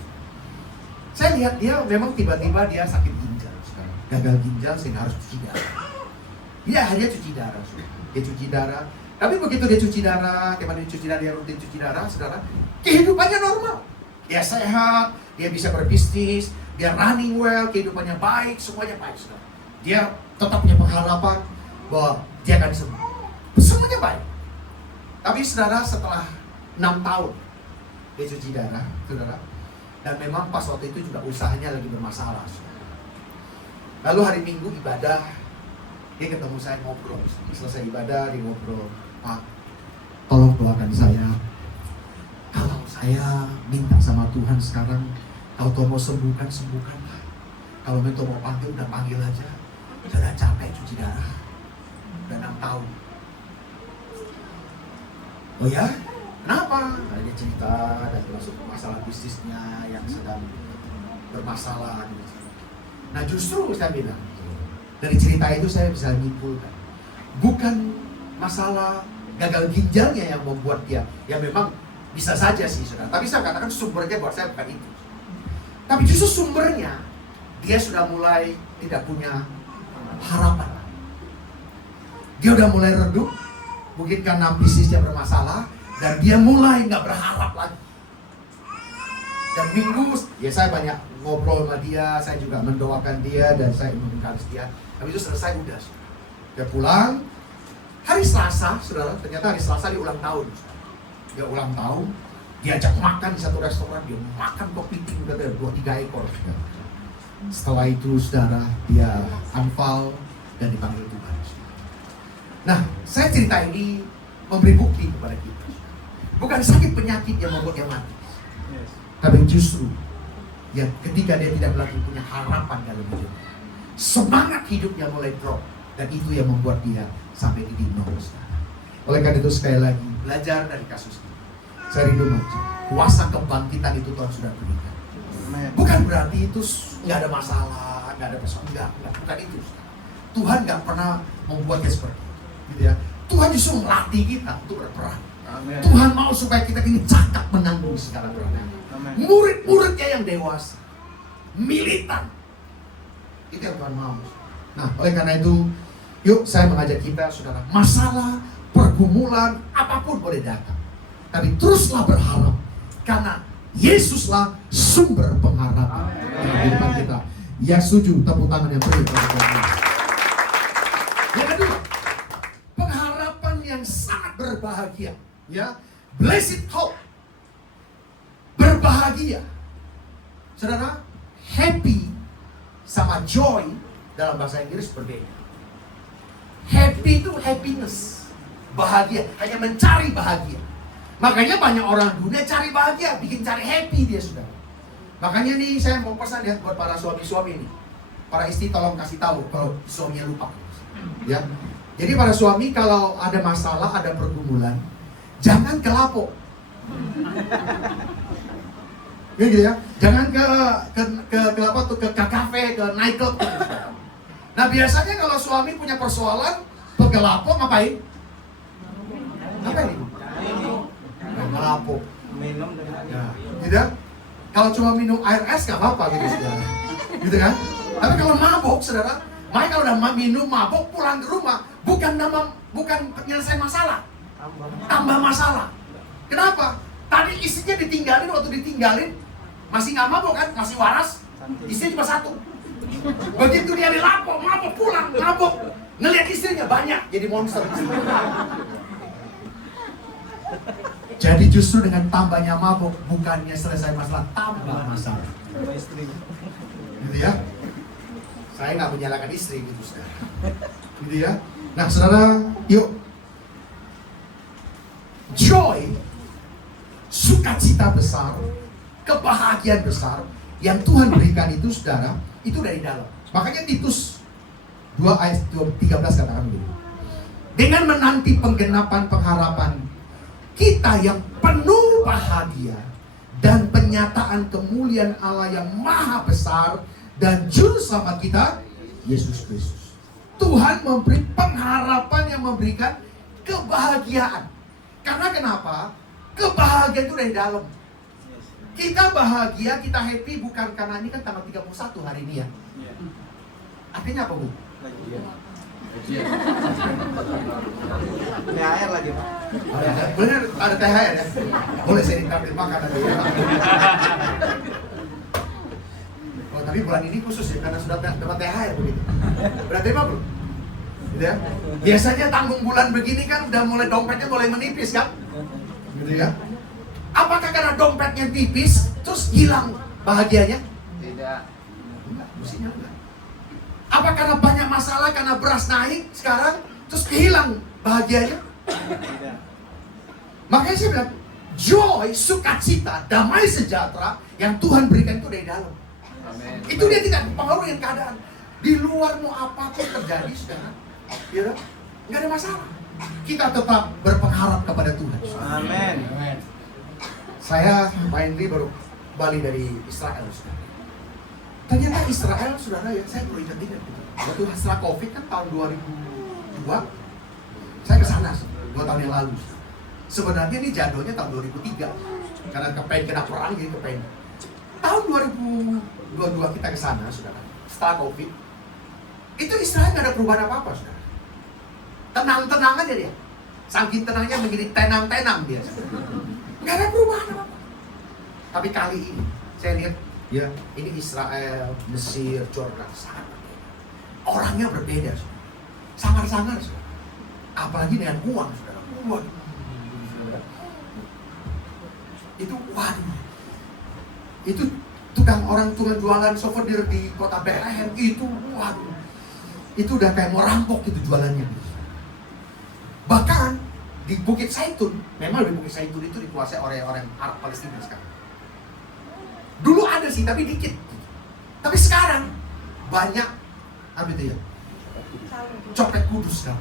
Saya lihat dia memang tiba-tiba dia sakit ginjal, sekarang gagal ginjal sehingga harus cuci darah. Dia akhirnya cuci darah, dia cuci darah. Tapi begitu dia cuci darah, dia rutin cuci darah, saudara, kehidupannya normal. Dia sehat, dia bisa berbisnis, dia running well, kehidupannya baik, semuanya baik, saudara. Dia tetap punya pengharapan bahwa dia akan sembuh. Semuanya baik. Tapi saudara, setelah 6 tahun dia cuci darah, saudara, dan memang pas waktu itu juga usahanya lagi bermasalah, saudara. Lalu hari Minggu ibadah, dia ketemu saya ngobrol. Selesai ibadah dia ngobrol, Pak, tolong doakan saya. Kalau saya minta sama Tuhan sekarang, kalau Tuhan mau sembuhkan, sembuhkanlah. Kalau Tuhan mau panggil, udah panggil aja. Sudah capek cuci darah, udah 6 tahun. Oh ya? Kenapa? Nah, dia cerita dan termasuk masalah bisnisnya yang sedang bermasalah. Nah, justru saya bilang, dari cerita itu saya bisa menyimpulkan, bukan masalah gagal ginjalnya yang membuat dia, ya memang bisa saja sih, saudara. Tapi saya katakan sumbernya buat saya bukan itu. Tapi justru sumbernya, dia sudah mulai tidak punya harapan. Dia udah mulai redup, mungkin karena bisnisnya bermasalah, dan dia mulai nggak berharap lagi. Dan minggu, ya saya banyak ngobrol sama dia, saya juga mendoakan dia, dan saya mengencourage dia. Tapi itu selesai, udah. Dia pulang, hari Selasa, saudara, ternyata hari Selasa dia ulang tahun. Dia ulang tahun, diajak makan di satu restoran, dia makan kepiting, katanya 2-3 ekor. Setelah itu, saudara, dia anfal dan dipanggil Tuhan. Nah, saya cerita ini memberi bukti kepada kita. Bukan sakit penyakit yang membuat dia mati. Tapi justru ya ketika dia tidak lagi punya harapan dalam hidup, semangat hidupnya mulai drop, dan itu yang membuat dia sampai di nol. Oleh karena itu sekali lagi belajar dari kasus ini. Saya rindu macam kuasa kebangkitan itu Tuhan sudah berikan. Bukan berarti itu nggak ada masalah, nggak ada persoalan, bukan itu. Tuhan nggak pernah membuatnya seperti itu, gitu ya. Tuhan justru melatih kita untuk berperang. Amen. Tuhan mau supaya kita ini cakap menanggung segala perangan. Murid-muridnya yang dewasa, militan, itu yang Tuhan mau. Nah, oleh karena itu, yuk saya mengajak kita, saudara, masalah, pergumulan, apapun boleh datang, tapi teruslah berharap, karena Yesuslah sumber pengharapan dalam kehidupan kita. Yang setuju, tepuk tangan yang beri kepada Tuhan. Yang kedua, pengharapan yang sangat berbahagia, ya, blessed hope. Berbahagia. Saudara, happy sama joy dalam bahasa Inggris berbeda. Happy itu happiness, bahagia, hanya mencari bahagia. Makanya banyak orang dunia cari bahagia, bikin cari happy dia, sudah. Makanya nih saya mau pesan ya buat para suami-suami nih. Para istri tolong kasih tahu kalau suaminya lupa. Ya. Jadi para suami kalau ada masalah, ada pergumulan, jangan kelapok. Gitu ya, jangan ke apa tuh, ke kafe, ke nightclub gitu. Nah biasanya kalau suami punya persoalan, pegelapok ngapain? Ngapain? Ngelapok. Minum Ya, gitu ya. Kalau cuma minum air es nggak apa-apa gitu, saudara. Gitu kan? Tapi kalau mabuk, saudara, makanya kalau udah minum mabuk pulang ke rumah, bukan penyelesaian masalah, tambah masalah. Kenapa? Tadi istrinya ditinggalin, waktu ditinggalin masih nggak mabuk kan, masih waras, istrinya cuma satu. Begitu dia dilapok, mabuk pulang, mabuk, ngelihat istrinya banyak, jadi monster. Jadi justru dengan tambahnya mabuk, bukannya selesai masalah, tambah masalah. Gitu ya? Saya nggak menyalahkan istri gitu, saudara. Gitu ya? Nah, saudara, yuk. Joy, sukacita besar, kebahagiaan besar yang Tuhan berikan itu, saudara, itu dari dalam. Makanya Titus 2 ayat 13 katakan begini. Dengan menanti penggenapan pengharapan kita yang penuh bahagia dan penyataan kemuliaan Allah yang maha besar dan juru selamat kita, Yesus Kristus. Tuhan memberi pengharapan yang memberikan kebahagiaan. Karena kenapa? Kebahagiaan itu dari dalam. Kita bahagia, kita happy bukan karena ini kan tanggal 31 hari ini ya. Artinya apa, Bu? THR lagi, Pak. Benar ada THR ya? Boleh saya ditampil makan ada ya? Oh, tapi bulan ini khusus ya, karena sudah dapat THR begitu. Berarti apa, Bu? Gitu ya? Biasanya tanggung bulan begini kan udah mulai dompetnya mulai menipis kan? Gitu ya? Apakah karena dompetnya tipis terus hilang bahagianya? Tidak. Enggak, mestinya enggak. Apa karena banyak masalah, karena beras naik sekarang terus hilang bahagianya? Tidak. Makanya saya bilang joy, sukacita, damai sejahtera yang Tuhan berikan itu dari dalam. Amin. Itu dia tidak dipengaruhi dengan keadaan. Di luar mau apapun terjadi sekarang, ya, nggak ada masalah. Kita tetap berpengharap kepada Tuhan. Amin. Saya Pak Henry baru balik dari Israel. Ternyata Israel, saudara ya, saya perlu ingat-ingat gitu. Waktu setelah COVID kan tahun 2002, saya ke sana 2 tahun yang lalu. Sebenarnya ini jadwalnya tahun 2003, karena kepengen kena perang jadi kepengen. tahun 2022 kita ke sana, saudara, setelah COVID, itu Israel nggak ada perubahan apa-apa, saudara. Tenang-tenang aja dia. Saking tenangnya menjadi tenang-tenang dia. Nggak ada perubahan apa-apa. Tapi kali ini, saya lihat, ya, ini Israel, Mesir, Jordan, sangat berbeda. Orangnya berbeda, saudara. Sangar-sangar, saudara. Apalagi dengan uang, saudara. Waduh. Itu, waduh. Itu tukang jualan souvenir di kota Bethlehem itu, waduh. Itu udah kayak mau rampok gitu jualannya. Bahkan di Bukit Zaitun, memang di Bukit Zaitun itu dikuasai oleh orang Arab Palestina sekarang. Dulu ada sih, tapi dikit. Tapi sekarang banyak, apa itu ya? Copet kudus kan?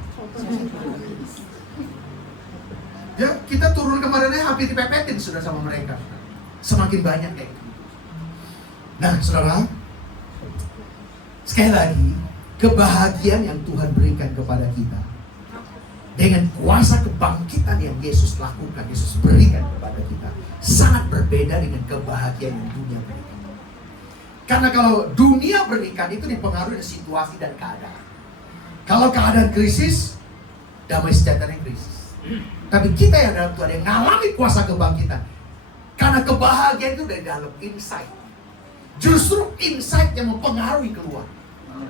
Ya, kita turun kemarinnya hampir dipepetin sudah sama mereka. Semakin banyak kayak gitu. Nah, saudara, sekali lagi, kebahagiaan yang Tuhan berikan kepada kita dengan kuasa kebangkitan yang Yesus lakukan, Yesus berikan kepada kita, sangat berbeda dengan kebahagiaan yang dunia berikan. Karena kalau dunia berikan itu dipengaruhi oleh situasi dan keadaan. Kalau keadaan krisis, damai sejahtera krisis. Tapi kita yang dalam Tuhan yang mengalami kuasa kebangkitan, karena kebahagiaan itu dari dalam, insight. Justru insight yang mempengaruhi keluar.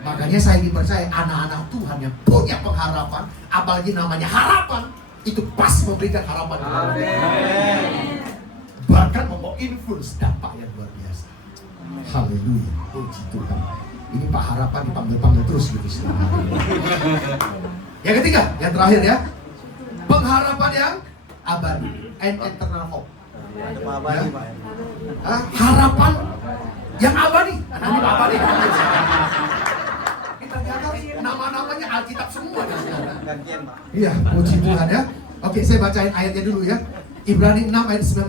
Makanya saya ingin percaya anak-anak Tuhan yang punya pengharapan, apalagi namanya harapan, itu pasti memberikan harapan. Amin. Bahkan membawa influence dampak yang luar biasa. Haleluya, puji Tuhan. Ini Pak Harapan dipanggil-panggil terus gitu selama. Yang ketiga, yang terakhir ya, pengharapan yang abadi, and eternal hope. Ya? Harapan yang abadi. Nama abadi. Kita jaga nama-namanya Alkitab semua ya, saudara. Gantian, Pak. Iya, puji Tuhan ya. Oke, saya bacain ayatnya dulu ya. Ibrani 6 ayat 19.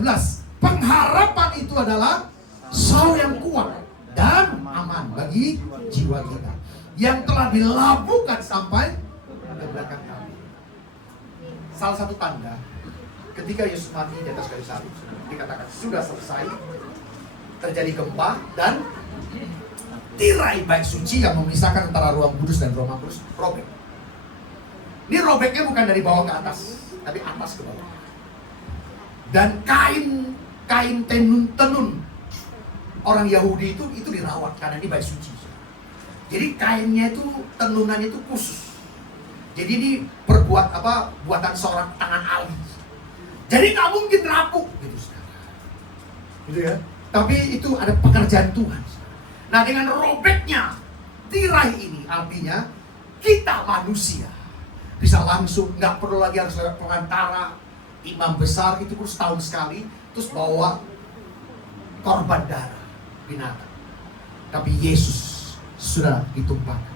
Pengharapan itu adalah saur yang kuat dan aman bagi jiwa kita, yang telah dilabuhkan sampai ke belakang kami. Salah satu tanda ketika Yesus mati di atas kayu salib, dikatakan sudah selesai, terjadi gempa dan tirai bait suci yang memisahkan antara ruang kudus dan ruang kudus robek. Ini robeknya bukan dari bawah ke atas, tapi atas ke bawah. Dan kain tenun orang Yahudi itu dirawat karena ini bait suci. Jadi kainnya itu, tenunannya itu khusus. Jadi ini buatan seorang tangan ahli. Jadi nggak mungkin rapuh gitu, gitu ya. Tapi itu ada pekerjaan Tuhan. Nah, dengan robeknya tirai ini, artinya kita manusia bisa langsung, nggak perlu lagi harus lewat perantara imam besar, itu pun setahun sekali, terus bawa korban darah binatang. Tapi Yesus sudah ditumpahkan.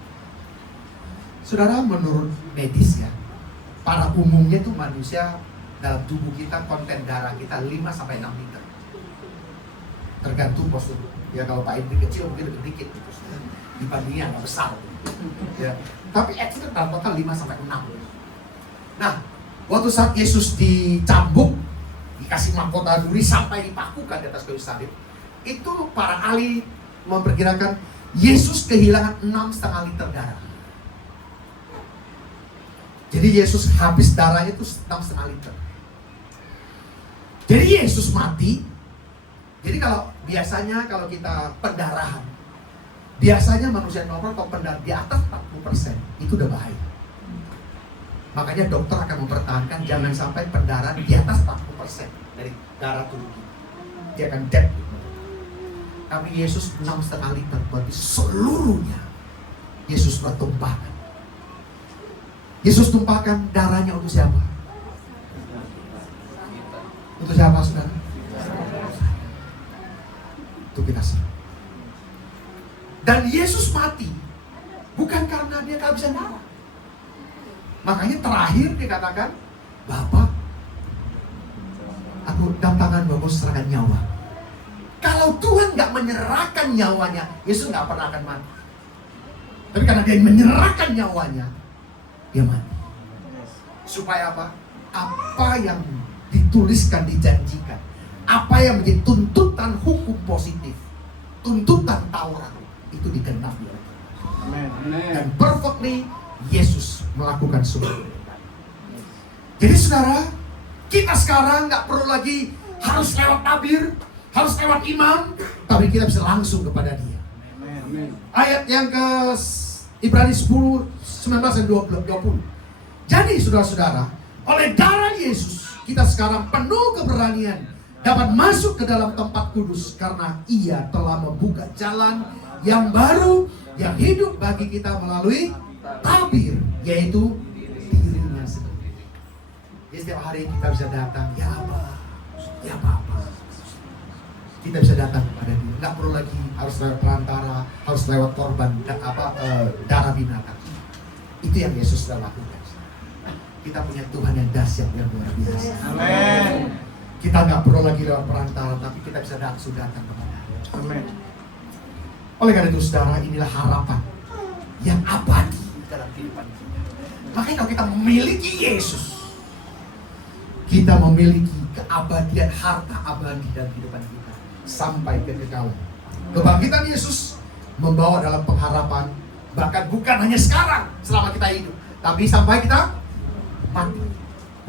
Saudara, menurut medis ya, pada umumnya tuh manusia dalam tubuh kita, konten darah kita 5-6 liter. Tergantung postur. Ya kalau Pak Indri kecil mungkin lebih dikit gitu, dibandingnya agak besar. Ya. Tapi actually dalam total 5-6. Nah, waktu saat Yesus dicambuk, dikasih mahkota duri sampai dipakukan di atas kayu salib, itu para ahli memperkirakan Yesus kehilangan 6,5 liter darah. Jadi Yesus habis darahnya itu 6,5 liter. Jadi Yesus mati. Jadi biasanya kalau kita pendarahan, biasanya manusia normal kalau pendarahan di atas 40% itu udah bahaya. Makanya dokter akan mempertahankan jangan sampai pendarahan di atas 40% dari darah tubuh kita. Dia akan dead. Tapi Yesus 6,5 liter, berarti seluruhnya Yesus bertumpahkan. Yesus tumpahkan darahnya untuk siapa? Untuk siapa, saudara? Untuk kita semua. Dan Yesus mati bukan karena dia kehabisan darah. Makanya terakhir dikatakan, Bapa, aku dalam tanganmu aku serahkan nyawa. Kalau Tuhan nggak menyerahkan nyawanya, Yesus nggak pernah akan mati. Tapi karena dia menyerahkan nyawanya, dia mati. Supaya apa? Apa yang dituliskan, dijanjikan, apa yang menjadi tuntutan hukum positif tuntutan Taurat itu digenapi oleh Tuhan. Dan perfectly Yesus melakukan semua. Jadi saudara, kita sekarang nggak perlu lagi harus lewat tabir, harus lewat imam, tapi kita bisa langsung kepada Dia. Ayat yang ke Ibrani 10, 19 dan 20. Jadi saudara-saudara, oleh darah Yesus kita sekarang penuh keberanian dapat masuk ke dalam tempat kudus karena Ia telah membuka jalan yang baru yang hidup bagi kita melalui tabir, yaitu dirinya sendiri. Jadi setiap hari kita bisa datang, ya Bapa, kita bisa datang kepada Dia. Nggak perlu lagi harus lewat perantara, harus lewat korban darah binatang. Itu yang Yesus sudah lakukan. Kita punya Tuhan yang dahsyat, yang luar biasa. Amin. Kita nggak perlu lagi lewat perantara, tapi kita bisa langsung datang kepada Dia. Amin. Oleh karena itu saudara, inilah harapan yang abadi dalam kehidupan kita. Makanya kalau kita memiliki Yesus, kita memiliki keabadian, harta abadi dalam kehidupan kita sampai kekekalan. Kebangkitan Yesus membawa dalam pengharapan, bahkan bukan hanya sekarang selama kita hidup, tapi sampai kita mati.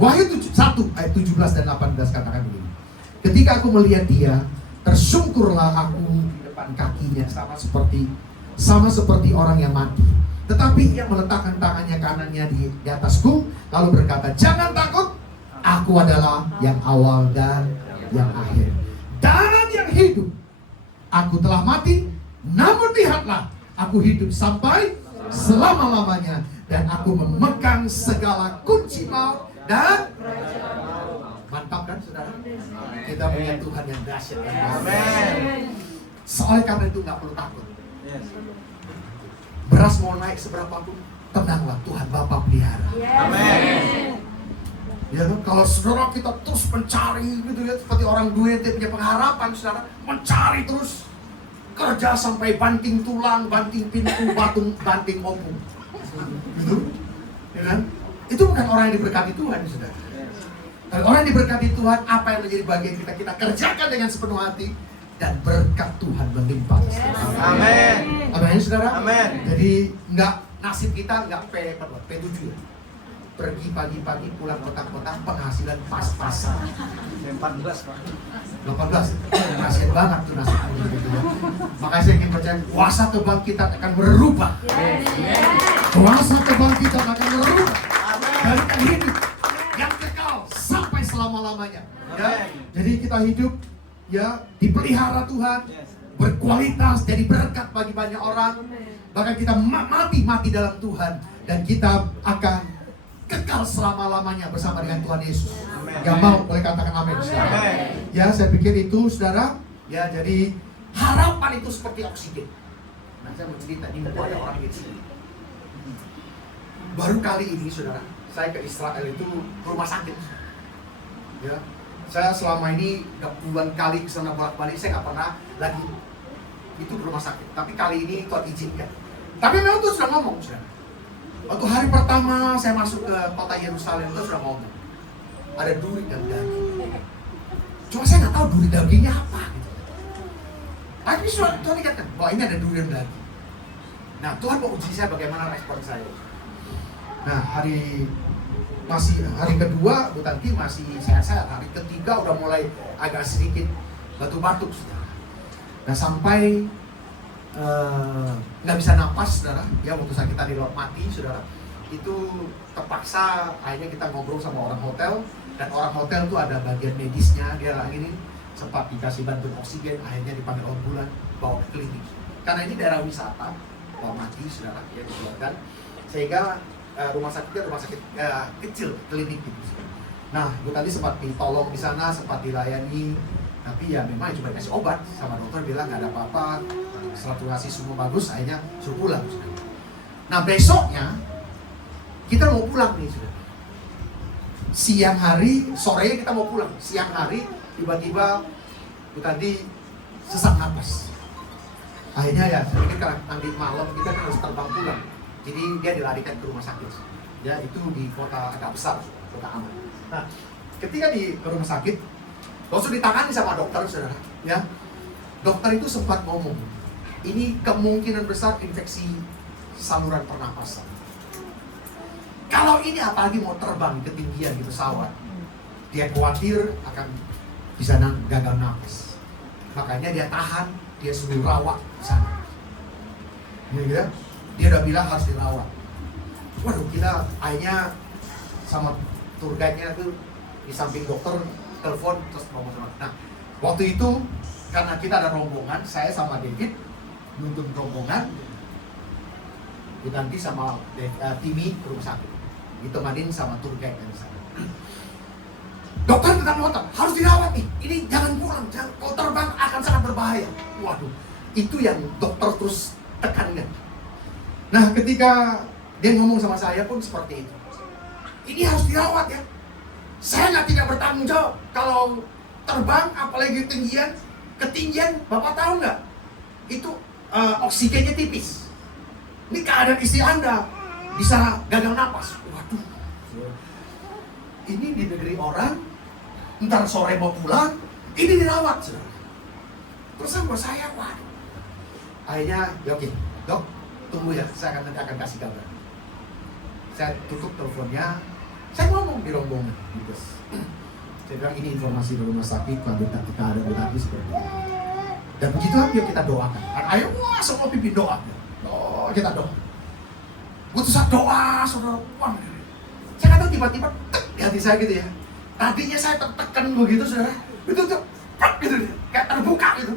Wahyu 1 ayat 17 dan 18 katakan begini. Ketika aku melihat Dia, tersungkurlah aku di depan kakinya sama seperti orang yang mati. Tetapi Ia meletakkan tangannya kanannya di atasku, lalu berkata, jangan takut, aku adalah yang awal dan yang akhir, dan yang hidup. Aku telah mati, namun lihatlah, aku hidup sampai selama-lamanya, dan aku memegang segala kunci maut dan mantap kan saudara? Kita punya Tuhan yang dahsyat dan Amin. Soalnya karena itu nggak perlu takut. Beras mau naik seberapapun, tenanglah, Tuhan Bapa pelihara. Amin. Ya kan? Kalau saudara kita terus mencari gitu ya, seperti orang duit dia punya pengharapan, saudara mencari terus, kerja sampai banting tulang, banting pintu, banting opung, gitu, ya kan? Itu bukan orang yang diberkati Tuhan, saudara. Kalau orang yang diberkati Tuhan, apa yang menjadi bagian kita, kita kerjakan dengan sepenuh hati, dan berkat Tuhan melimpah. Amin. Amin, saudara. Amin. Jadi nasib kita nggak P7 ya. Pergi pagi-pagi, pulang kotak-kotak, penghasilan pas-pasan. 14, Pak. 18, kasihan banget tuh nasib gitu ya. Makanya saya ingin percaya kuasa kebangkitan akan merubah. Kuasa kebangkitan akan merubah dari hidup yang kekal sampai selama-lamanya. Ya, jadi kita hidup ya dipelihara Tuhan, berkualitas, jadi berkat bagi banyak orang. Bahkan kita mati dalam Tuhan, dan kita akan kekal selama-lamanya bersama dengan Tuhan Yesus. Yang mau boleh katakan amin, saudara. Ya, saya pikir itu, saudara. Ya, jadi harapan itu seperti oksigen. Nah, saya mau cerita ini, ada orang di sini. Baru kali ini, saudara, saya ke Israel itu ke rumah sakit. Ya, saya selama ini udah puluhan kali kesana bolak-balik, saya nggak pernah lagi itu ke rumah sakit. Tapi kali ini Tuhan izinkan. Tapi memang Tuhan sudah ngomong, saudara. Waktu hari pertama saya masuk ke kota Yerusalem, itu sudah ngomong ada duri dan daging. Cuma saya nggak tahu duri dagingnya apa gitu. Tapi Tuhan dikatakan bahwa ini ada duri dan daging. Nah, Tuhan mau uji saya bagaimana respon saya. Nah, hari kedua Bu Tanti masih sehat-sehat. Hari ketiga udah mulai agak sedikit batuk-batuk, saudara. Nah, sampai nggak bisa napas, saudara. Ya, waktu kita di luar mati, saudara. Itu terpaksa akhirnya kita ngobrol sama orang hotel, dan orang hotel tuh ada bagian medisnya. Dia lagi ini sempat dikasih bantuan oksigen, akhirnya dipanggil ambulan bawa ke klinik. Karena ini daerah wisata, luar mati, saudara, ya dikeluarkan. Sehingga rumah sakitnya rumah sakit kecil, klinik gitu. Nah, Bu tadi sempat ditolong di sana, sempat dilayani. Tapi ya memang cuma dikasih obat, sama dokter bilang nggak ada apa-apa, saturasi semua bagus, akhirnya suruh pulang. Nah, besoknya kita mau pulang nih, sudah. Siang hari, sorenya kita mau pulang. Siang hari tiba-tiba tadi sesak napas. Akhirnya ya, saya pikir nanti malam kita kan harus terbang pulang. Jadi dia dilarikan ke rumah sakit. Ya, itu di kota agak besar, kota aman. Nah, ketika di rumah sakit, langsung ditangani sama dokter, saudara. Ya, dokter itu sempat ngomong, ini kemungkinan besar infeksi saluran pernapasan. Kalau ini apalagi mau terbang ketinggian di pesawat, dia khawatir akan bisa gagal napas. Makanya dia tahan, dia suruh rawat di sana. Ya, dia udah bilang harus dirawat. Waduh, kita akhirnya sama tour guide-nya tuh di samping dokter telepon terus ngomong sama. Nah, waktu itu karena kita ada rombongan, saya sama David nuntun rombongan, diganti sama Timmy ke rumah sakit, ditemanin sama tour guide dari sana. Dokter tetap ngotot, harus dirawat nih. Ini jangan pulang, kalau terbang akan sangat berbahaya. Waduh, itu yang dokter terus tekankan. Nah, ketika dia ngomong sama saya pun seperti itu. Ini harus dirawat ya. Saya tidak bertanggung jawab kalau terbang, apalagi ketinggian. Bapak tahu nggak? Itu oksigennya tipis. Ini keadaan istri Anda bisa gagal napas. Waduh. Ini di negeri orang, ntar sore mau pulang, ini dirawat. Terus buat saya, waduh. Akhirnya, ya oke, dok, tunggu ya, saya nanti akan kasih kabar. Saya tutup teleponnya, saya ngomong di rombongan gitu. Saya bilang ini informasi dari rumah sakit, kita ada tadi seperti ini. Dan begitu yuk kita doakan. Ayo wah semua pimpin doa. Oh, kita doa. Putusan doa, saudara. Wah, saya kata tiba-tiba di hati saya gitu ya. Tadinya saya tertekan begitu, saudara. Itu tuh, gitu, kayak terbuka gitu.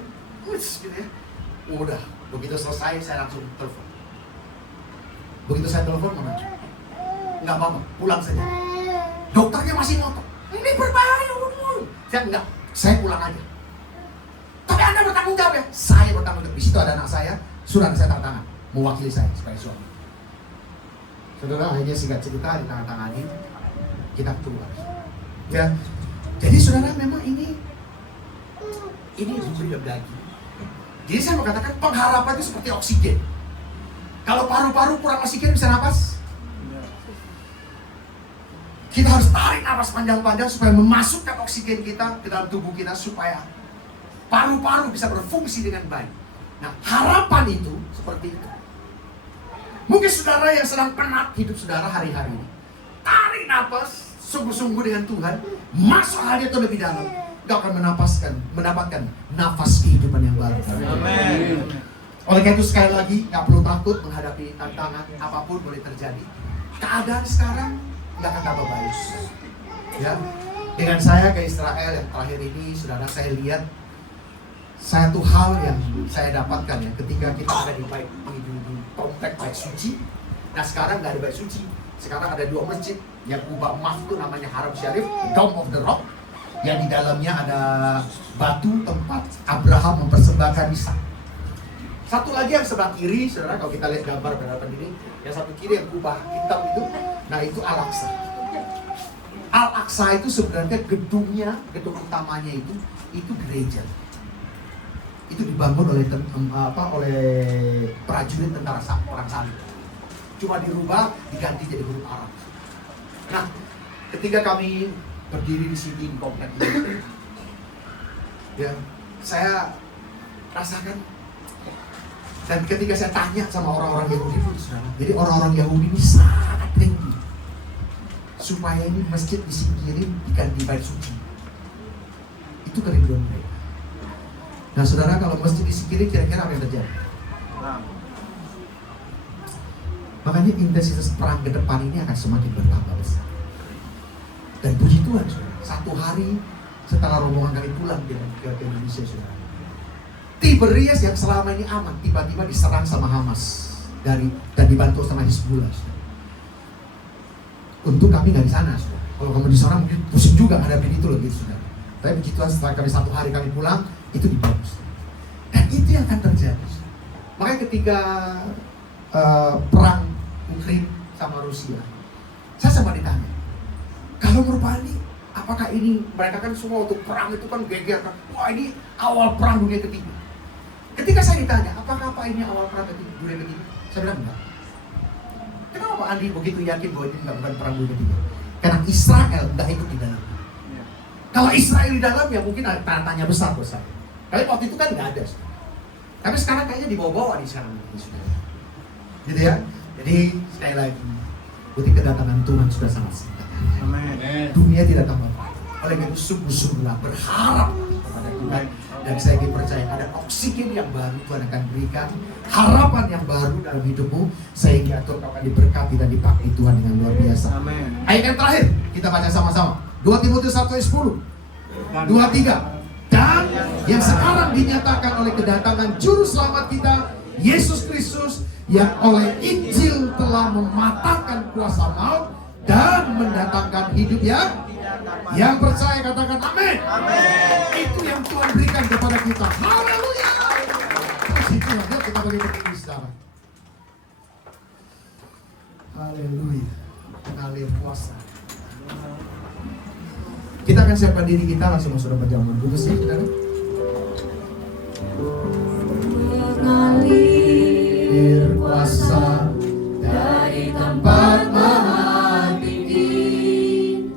Gitu ya. Udah, begitu selesai saya langsung telepon. Begitu saya telepon, mana? Enggak apa-apa, pulang saja. Dokternya masih ngotot. Ini berbahaya, saya enggak, saya pulang aja. Tapi Anda bertanggung jawab ya? Saya bertanggung jawab. Di situ ada anak saya, surat saya tanda tangan, mewakili saya sebagai suami. Saudara, akhirnya singkat cerita ditandatangani, kita keluar. Ya, jadi saudara memang ini diberi daging. Jadi saya mau katakan pengharapan itu seperti oksigen. Kalau paru-paru kurang oksigen bisa napas? Kita harus tarik napas panjang-panjang supaya memasukkan oksigen kita ke dalam tubuh kita supaya paru-paru bisa berfungsi dengan baik. Nah, harapan itu seperti itu. Mungkin saudara yang sedang penat hidup saudara hari-hari ini, tarik napas sungguh-sungguh dengan Tuhan, masuk hati itu lebih dalam. Kau akan mendapatkan nafas kehidupan yang baru. Amin. Oleh karena itu sekali lagi, gak perlu takut menghadapi tantangan apapun boleh terjadi. Keadaan sekarang gak akan tambah baik. Ya, dengan saya ke Israel yang terakhir ini, saudara, saya lihat satu hal yang saya dapatkan ya, ketika kita ada di komplek bait suci. Nah sekarang gak ada bait suci. Sekarang ada 2 masjid yang kubah emas itu namanya Haram Syarif, Dome of the Rock, yang di dalamnya ada batu tempat Abraham mempersembahkan Ishak. Satu lagi yang sebelah kiri, saudara, kalau kita lihat gambar berhadapan ini, yang satu kiri yang kubah hitam itu, nah itu Al-Aqsa. Al-Aqsa itu sebenarnya gedung utamanya itu gereja. Itu dibangun oleh prajurit tentara perang salib. Cuma dirubah, diganti jadi huruf Arab. Nah, ketika kami berdiri di sini di komplek ini, ya, saya rasakan. Dan ketika saya tanya sama orang-orang Yahudi pun, jadi orang-orang Yahudi ini sangat tinggi supaya ini masjid disingkirin diganti bait suci. Itu kerinduan mereka. Nah saudara, kalau masjid disingkirin kira-kira apa yang terjadi? Makanya intensitas perang ke depan ini akan semakin bertambah besar. Dan puji Tuhan, saudara, satu hari setelah rombongan kami pulang ke Indonesia, saudara, Tiberias yang selama ini aman tiba-tiba diserang sama Hamas dan dibantu sama Hizbullah. Untuk kami nggak di sana, saudara. Kalau kamu di sana mungkin pusing juga ngadepin itu lebih, saudara. Tapi begitu setelah kami satu hari kami pulang, itu dibagus. Dan itu yang akan terjadi. Makanya ketika perang Ukraina sama Rusia, saya sempat ditanya, kalau merupakan ini, apakah ini mereka kan semua untuk perang itu kan geger kan? Wah ini awal perang dunia ketiga. Ketika saya ditanya, apakah ini awal perang dunia ketiga? Saya bilang enggak. Kenapa Andi begitu yakin bahwa ini bukan perang dunia ketiga? Karena Israel enggak ikut di dalamnya. Kalau Israel di dalam ya mungkin ada tanya besar buat saya. Tapi waktu itu kan nggak ada. Tapi sekarang kayaknya dibawa-bawa di sana. Gitu ya. Jadi sekali lagi, bukti kedatangan Tuhan sudah sangat singkat. Amin. Dunia tidak tambah baik. Oleh karena itu sungguh-sungguhlah berharap kepada Tuhan. Dan saya ingin percaya ada oksigen yang baru Tuhan akan berikan, harapan yang baru dalam hidupmu, sehingga Tuhan akan diberkati dan dipakai Tuhan dengan luar biasa. Amin. Ayat yang terakhir kita baca sama-sama. 2 Timotius 1 ayat 10. 2-3. Dan yang sekarang dinyatakan oleh kedatangan juru selamat kita, Yesus Kristus, yang oleh Injil telah mematahkan kuasa maut dan mendatangkan hidup yang percaya, katakan amin. Itu yang Tuhan berikan kepada kita. Haleluya. Puji Tuhan. Yuk kita bagi berdiri sekarang. Haleluya. Mengalir kuasa. Kita akan siapkan diri kita langsung masuk dalam perjamuan kudus ya, saudara. Mengalir kuasa dari tempat maha tinggi,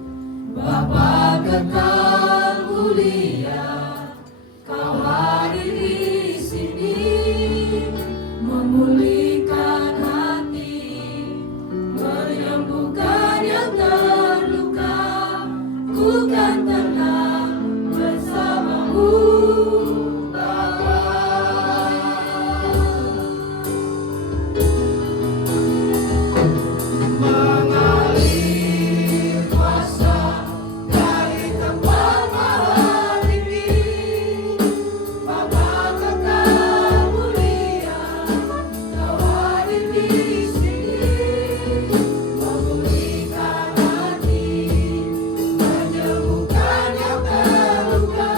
Bapa kekal mulia, Kau hadir di sini, memulihkan hati, menyembuhkan yang terluka. Ku kan tenang bersamamu, Bapa. Mengalir kuasa dari tempat maha tinggi, Bapa kekal mulia, Kau hadir di sini, memulihkan hati, menyembuhkan yang terluka.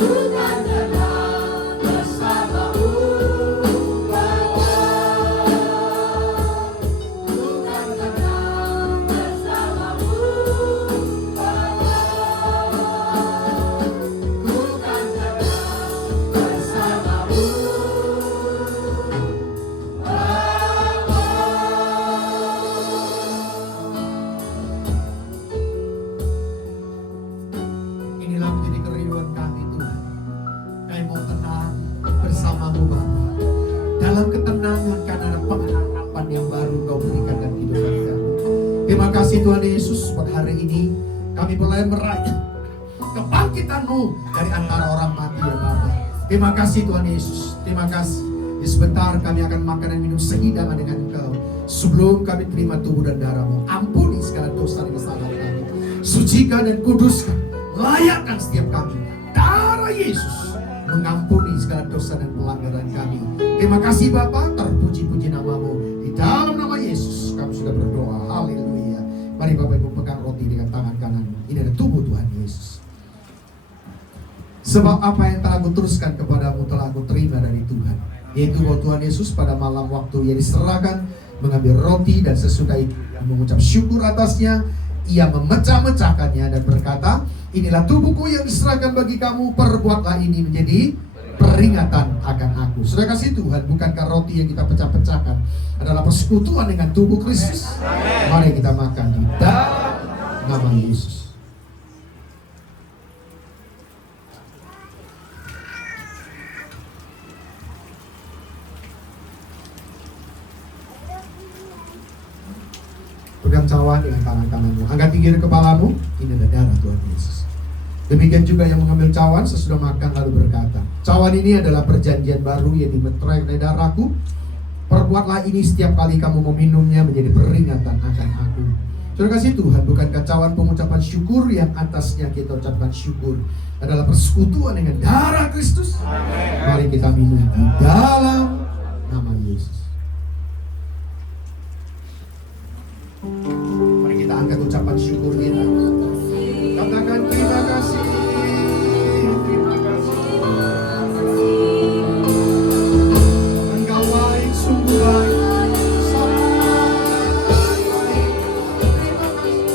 Ku kan tenang bersamamu, Bapa. Ku kan tenang bersamamu, Bapa. Ku kan tenang bersamamu, Inilah menjadi kerinduan kami Tuhan. Kami mau tenang bersamamu Bapa. Dalam ketenangan karena ada pengharapan yang baru Kau berikan dalam kehidupan kami. Terima kasih Tuhan Yesus, pada hari ini kami boleh meraih kebangkitan-Mu dari antara orang mati ya Bapa. Terima kasih Tuhan Yesus. Terima kasih. Di sebentar kami akan makan dan minum sehidangan dengan Engkau. Sebelum kami terima tubuh dan darah-Mu, ampuni segala dosa dan kesalahan kami. Sucikan dan kuduskan, layakkan setiap kami. Darah Yesus mengampuni segala dosa dan pelanggaran kami. Terima kasih Bapa, terpuji-puji nama-Mu. Di dalam nama Yesus kami sudah berdoa. Haleluya. Mari Bapak Ibu pegang roti dengan tangan kananmu. Ini adalah tubuh Tuhan Yesus. Sebab apa yang telah kuteruskan kepadamu telah aku terima dari Tuhan, yaitu bahwa Tuhan Yesus pada malam waktu Ia diserahkan mengambil roti, dan sesudah itu Ia mengucap syukur atasnya, Ia memecah-mecahkannya dan berkata, inilah tubuhku yang diserahkan bagi kamu, perbuatlah ini menjadi peringatan akan aku. Saudara kasih Tuhan, bukankah roti yang kita pecah-pecahkan adalah persekutuan dengan tubuh Kristus? Mari kita makan di dalam nama Yesus. Pegang cawan dengan tangan kananmu, angkat tinggi kepalamu. Ini adalah darah Tuhan Yesus. Demikian juga yang mengambil cawan sesudah makan lalu berkata, cawan ini adalah perjanjian baru yang dimeterai oleh darahku. Perbuatlah ini setiap kali kamu meminumnya menjadi peringatan akan aku. Terima kasih Tuhan, bukankah cawan pengucapan syukur yang atasnya kita ucapkan syukur adalah persekutuan dengan darah Kristus? Mari kita minum di dalam nama Yesus. Mari kita angkat ucapan syukur kita. Katakan terima kasih. Terima kasih. Engkau baik, sungguh baik. Terima kasih.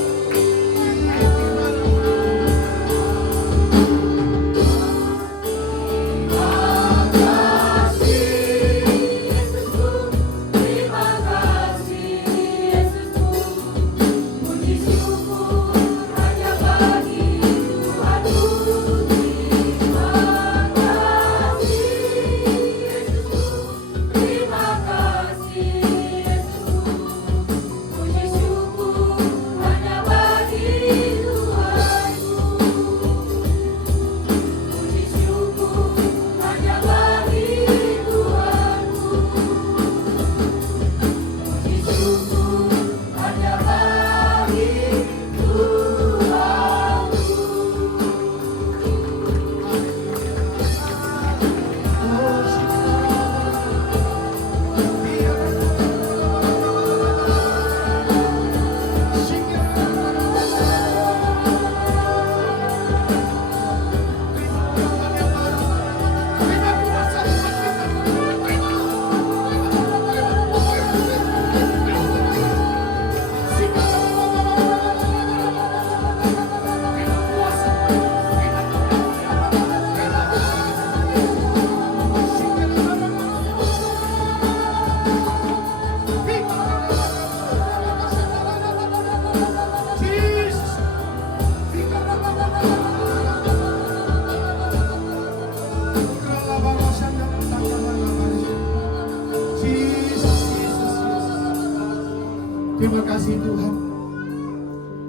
Terima kasih Tuhan.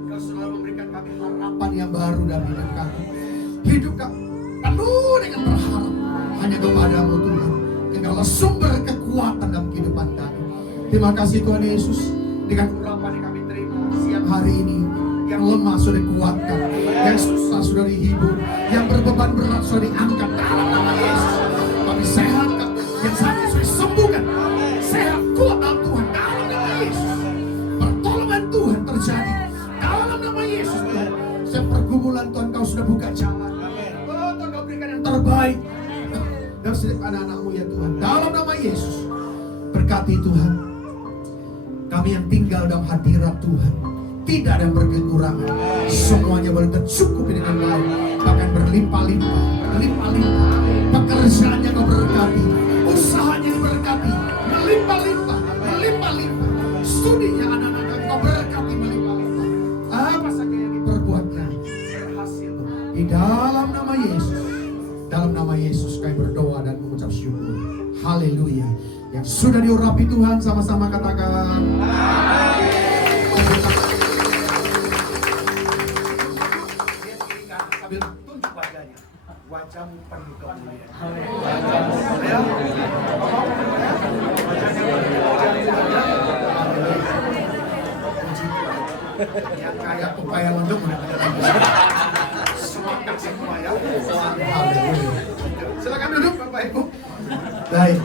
Kau selalu memberikan kami harapan yang baru dalam hidup kami. Hidup kami penuh dengan berharap hanya kepadamu Tuhan. Engkaulah sumber kekuatan dalam kehidupan kami. Terima kasih Tuhan Yesus. Dengan urapan yang kami terima siang hari ini, yang lemah sudah dikuatkan, yang susah sudah dihibur, yang berbeban berat sudah diangkat dalam nama Yesus. Kami sehat, yang sakit sudah disembuhkan. Sehat kuat dalam Tuhan dalam nama Yesus. Pertolongan Tuhan terjadi dalam nama Yesus Tuhan. Setiap pergumulan Tuhan Kau sudah buka jalan. Oh Tuhan Kau berikan yang terbaik dan setiap anak-anakmu ya Tuhan. Dalam nama Yesus berkati Tuhan kami yang tinggal dalam hadirat Tuhan. Tidak ada yang berkekurangan. Semuanya boleh tercukupi dengan baik. Bahkan berlimpah-limpah. Berlimpah-limpah. Pekerjaannya Kau berkati. Usahanya diberkati. Melimpah-limpah. Melimpah-limpah. Studinya anak-anak Kau berkati melimpah-limpah. Apa saja yang diperbuatnya berhasil. Di dalam nama Yesus. Dalam nama Yesus kami berdoa dan mengucap syukur. Haleluya. Yang sudah diurapi Tuhan sama-sama katakan. Sambil tunjuk wajahnya. Wajahmu penuh kemuliaan. Yang kayak upaya untuk semangat semua ya. Silakan duduk Bapak Ibu. Baik.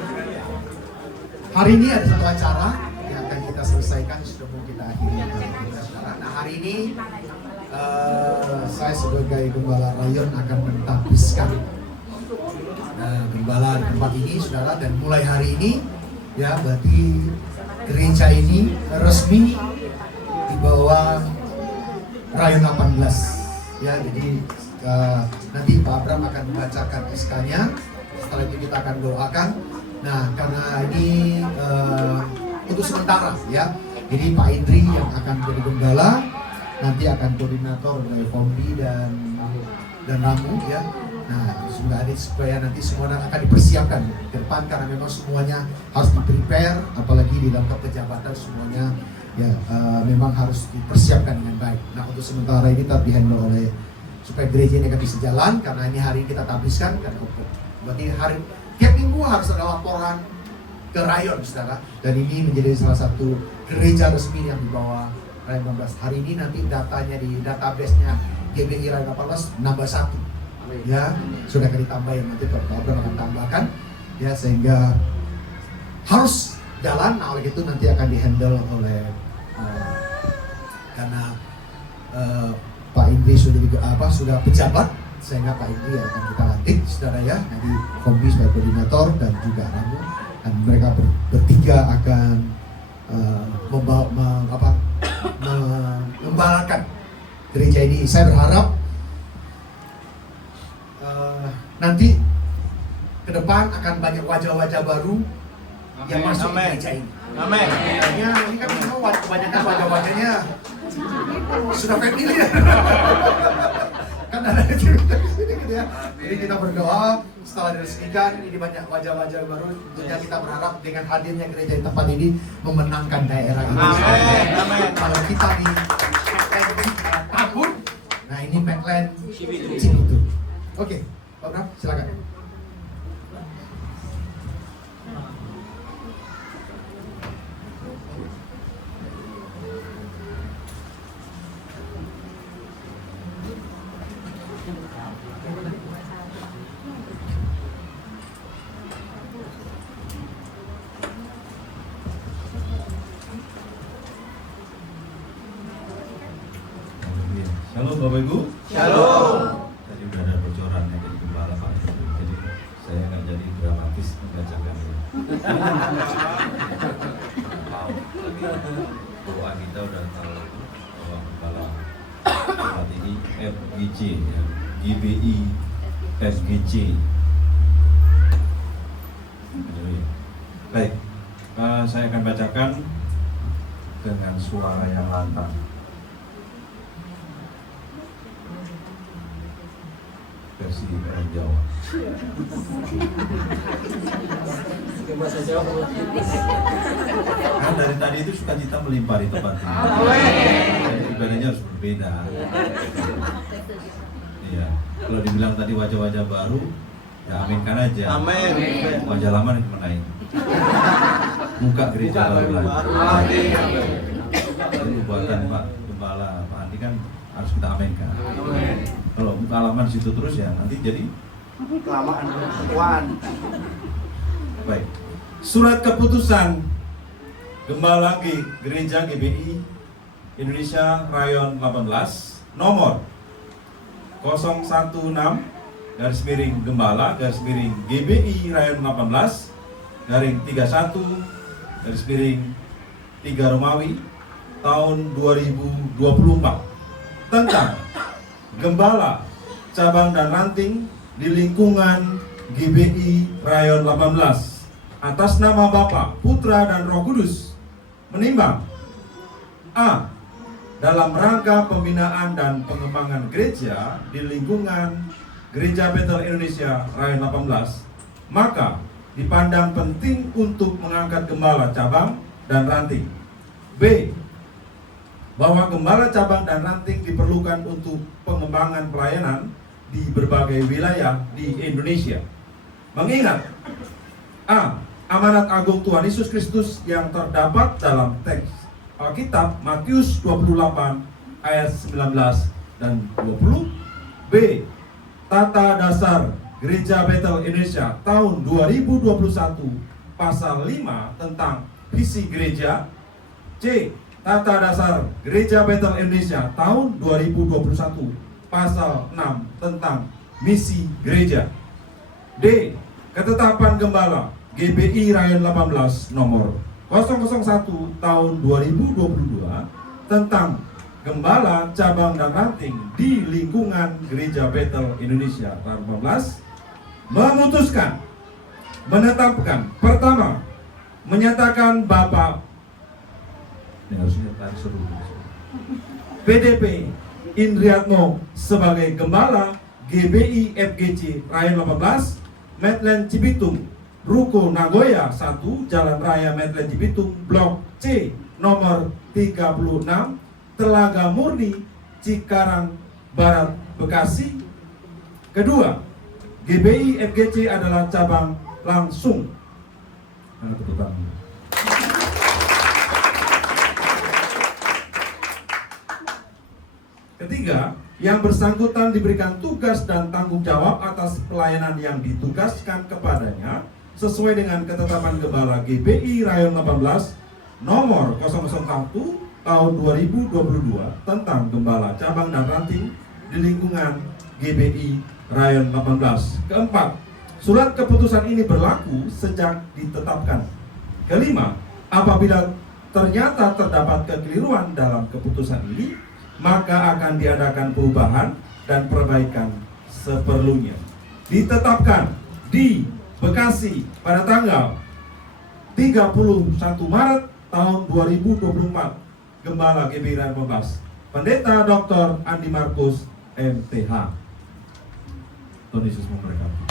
Hari ini ada satu acara yang akan kita selesaikan sebelum kita akhiri. Nah hari ini saya sebagai gembala rayon akan mentapiskan gembala di tempat ini, saudara. Dan mulai hari ini, ya berarti gereja ini resmi di bawah rayon 18. Ya, jadi nanti Pak Abram akan membacakan SK-nya. Setelah itu kita akan doakan. Nah, karena ini untuk sementara, ya. Jadi Pak Indri yang akan menjadi gembala. Nanti akan koordinator dari Kombi dan Ramu ya. Nah, sudah ada supaya nanti semua akan dipersiapkan ke depan karena memang semuanya harus di-prepare, apalagi di dalam kejabatan semuanya ya memang harus dipersiapkan dengan baik. Nah, untuk sementara ini tetap dihandle oleh supaya gereja ini akan bisa jalan karena ini hari kita tabiskan kan berarti hari tiap minggu harus ada laporan ke rayon saudara dan ini menjadi salah satu gereja resmi yang dibawa Rayon 18. Hari ini nanti datanya di database-nya GBI Rayon 18 nambah 1. Ya, sudah akan ditambahin nanti Pak Abraham akan tambahkan ya sehingga harus jalan. Nah, oleh itu nanti akan dihandle oleh karena Pak Indri sudah pejabat sehingga Pak Indri akan kita lantik saudara ya. Nanti Kombi sebagai koordinator dan juga Ramu dan mereka bertiga akan mengembalakan gereja ini. Saya berharap nanti ke depan akan banyak wajah-wajah baru yang masuk ke gereja ini. Amin. Makanya ini kan kebanyakan wajah-wajahnya sudah familiar. Kan ada di sini gitu ya. Jadi kita berdoa setelah diresmikan ini banyak wajah-wajah baru. Tentunya kita berharap dengan hadirnya gereja di tempat ini memenangkan daerah ini. Amin. Kalau kita di tahun, nah ini backland Cibitu. Oke, Pak Bram, silakan. Halo Bapak Ibu. Shalom. Tadi udah ada bocoran ya jadi gembala Pak. Jadi saya nggak jadi dramatis membacakan ini. Doa kita udah tahu bahwa gembala saat ini FGC ya, GBI FGC. Baik, saya akan bacakan dengan suara yang lantang. Versi orang Jawa. Kan dari tadi itu sukacita melimpah di tempat ini. Jadi ibadahnya harus berbeda. Iya. Kalau dibilang tadi wajah-wajah baru, ya aminkan aja. Amin. Wajah lama dikemenain. Buka gereja baru lagi. Jadi buatan Pak Gembala, Pak Andi kan harus kita aminkan. Kalau buka halaman situ terus ya nanti jadi Kelamaan ketuaan. baik. Surat keputusan Gembala Gereja GBI Indonesia Rayon 18 nomor 016 garis miring Gembala garis miring GBI Rayon 18 garing 31 garis miring 3 Romawi tahun 2024 tentang Gembala cabang dan ranting di lingkungan GBI Rayon 18 atas nama Bapa, Putra dan Roh Kudus menimbang A. Dalam rangka pembinaan dan pengembangan gereja di lingkungan Gereja Bethel Indonesia Rayon 18 maka dipandang penting untuk mengangkat gembala cabang dan ranting. B. Bahwa gembala cabang dan ranting diperlukan untuk pengembangan pelayanan di berbagai wilayah di Indonesia. Mengingat A. Amanat agung Tuhan Yesus Kristus yang terdapat dalam teks Alkitab Matius 28 ayat 19 dan 20. B. Tata Dasar Gereja Bethel Indonesia tahun 2021 pasal 5 tentang visi gereja. C. Tata Dasar Gereja Bethel Indonesia tahun 2021 pasal 6 tentang misi gereja. D. Ketetapan Gembala GBI Rayon 18 nomor 001 tahun 2022 tentang Gembala cabang dan ranting di lingkungan Gereja Bethel Indonesia Rayon 18 memutuskan menetapkan pertama menyatakan Bapak ini harusnya seru PDP Indriatmo sebagai Gembala GBI FGC Rayon 18 Medland Cibitung Ruko Nagoya 1 Jalan Raya Medland Cibitung Blok C nomor 36 Telaga Murni Cikarang Barat Bekasi. Kedua, GBI FGC adalah cabang langsung. Mana tepuk tangan? Ketiga, yang bersangkutan diberikan tugas dan tanggung jawab atas pelayanan yang ditugaskan kepadanya sesuai dengan ketetapan Gembala GBI Rayon 18 nomor 001 tahun 2022 tentang Gembala cabang dan ranting di lingkungan GBI Rayon 18. Keempat, surat keputusan ini berlaku sejak ditetapkan. Kelima, apabila ternyata terdapat kekeliruan dalam keputusan ini, maka akan diadakan perubahan dan perbaikan seperlunya. Ditetapkan di Bekasi pada tanggal 31 Maret tahun 2024. Gembala GBI Rayon 18 Pendeta Dr. Andi Markus MTH. Tuhan Yesus memberkati.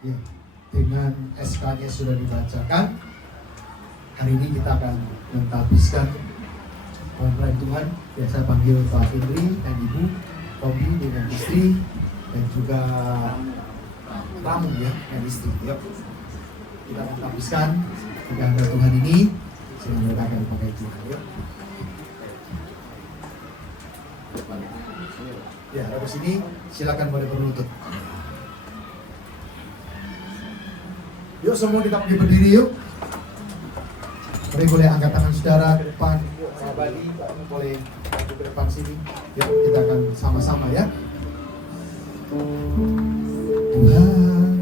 Ya, dengan SK-nya sudah dibacakan, hari ini kita akan mentahbiskan orang Tuhan. Ya, saya panggil Pak Indri dan Ibu, Tommy dengan istri, dan juga tamu ya, dan istri. Yuk, kita mentahbiskan hamba Tuhan ini. Sehingga mereka akan pakai Tuhan. Yuk. Ya, lalu sini silakan boleh berlutut. Yuk semua kita pergi berdiri yuk. Boleh angkat tangan saudara ke depan. Bali, kamu boleh maju ke depan sini. Yuk kita akan sama-sama ya. Tuhan,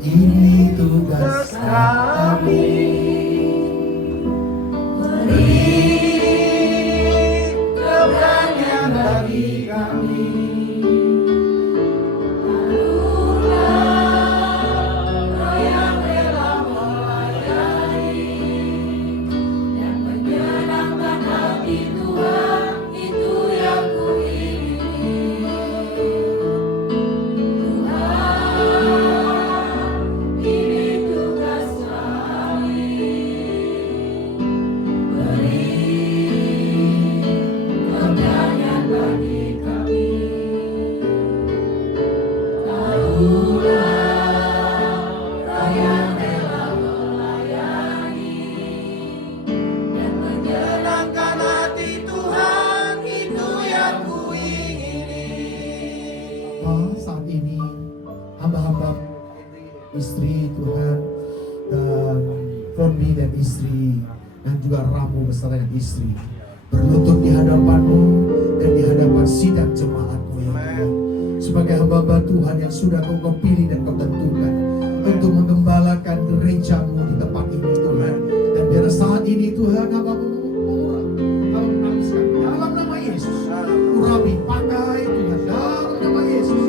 ini tugas kami. Beri keberanian bagi kami. Itu yang ku ingin. ini hamba-hamba istri Tuhan dan Fondi dan istri dan juga Ramu beserta dengan istri berlutut di hadapan-Mu dan di hadapan sidang jemaat-Mu ya Tuhan. Sebagai hamba-hamba Tuhan yang sudah Kau pilih dan Kau tentukan untuk menggembalakan gereja-Mu di tempat ini Tuhan. Dan biar saat ini Tuhan hamba-Mu mengurang, Kau menangiskan dalam nama Yesus. Urapi pakai Tuhan dalam nama Yesus.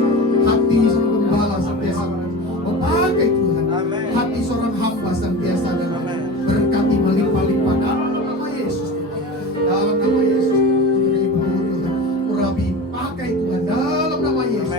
Hati seorang gembala senantiasa memakai Tuhan. Hati seorang hamba senantiasa berkati melimpah-limpah dalam nama Yesus. Dalam nama Yesus. Ibu Tuhan, urapi pakai Tuhan dalam nama Yesus.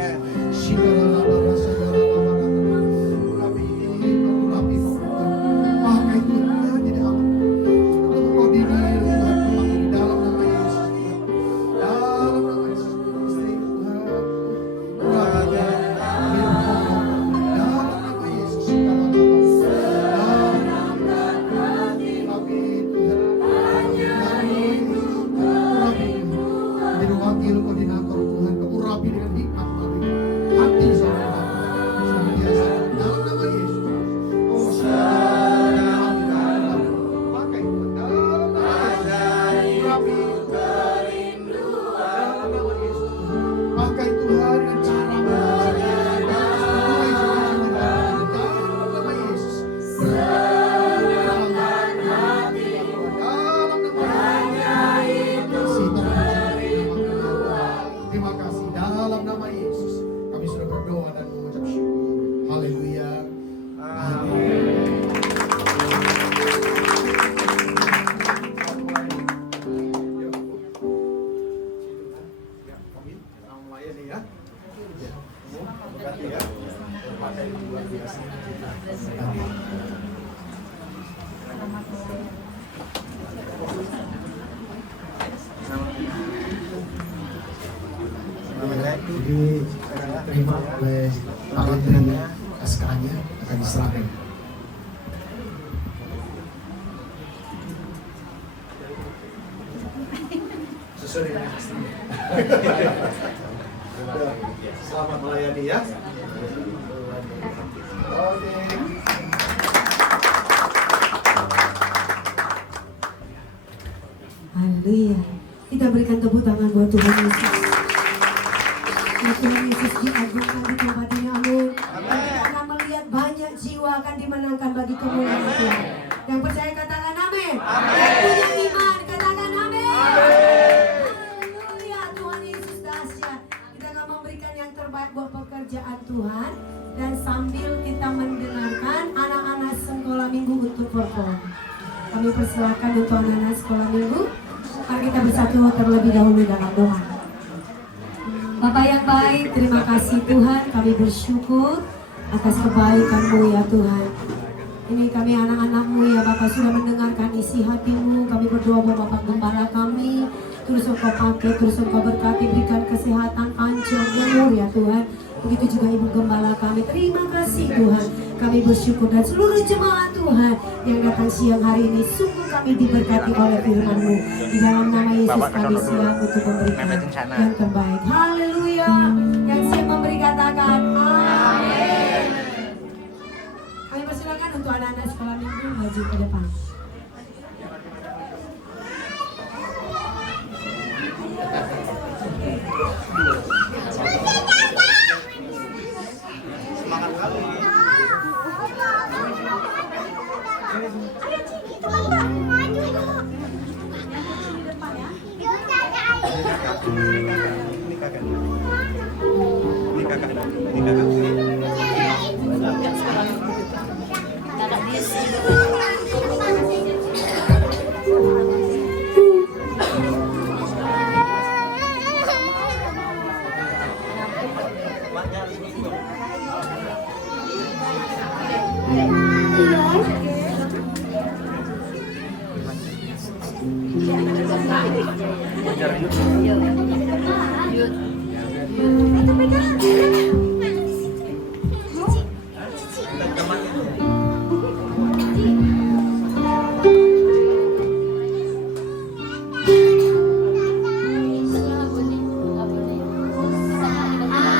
Jadi terima oleh Pak Menteri, SK-nya akan diserahkan. Sesuai dengan pastinya. Selamat melayani ya. Oke. Haleluya. Kita berikan tepuk tangan buat Tuhan Yesus. Tuhan Yesus diagungkan di tempat ini, amin. Kita akan melihat banyak jiwa akan dimenangkan bagi kemuliaan Tuhan. Yang percaya katakan amin. Yang punya iman katakan amin. Haleluya, Tuhan Yesus dahsyat. Kita akan memberikan yang terbaik buat pekerjaan Tuhan. Dan sambil kita mendengarkan anak-anak sekolah minggu untuk perform. Kami persilakan untuk anak-anak sekolah minggu. Mari kita bersatu terlebih dahulu dalam doa. Bapak yang baik, terima kasih Tuhan, kami bersyukur atas kebaikan-Mu ya Tuhan. Ini kami anak-anak-Mu ya Bapak sudah mendengarkan isi hati-Mu. Kami berdoa buat Bapak Gembala kami, terus Engkau pakai, terus Engkau berkati, berikan kesehatan, panjang umur ya Tuhan. Begitu juga Ibu Gembala kami, terima kasih Tuhan. Kami bersyukur dan seluruh jemaat Tuhan yang datang siang hari ini, sungguh kami diberkati oleh firman-Mu. Di dalam nama Yesus kami siap untuk memberikan yang terbaik. Haleluya. Yang siap memberi katakan amin. Kami persilakan untuk anak-anak sekolah minggu maju ke depan. Semangat kali. Ini kakak. Ini kakak. Ini kakak. Abang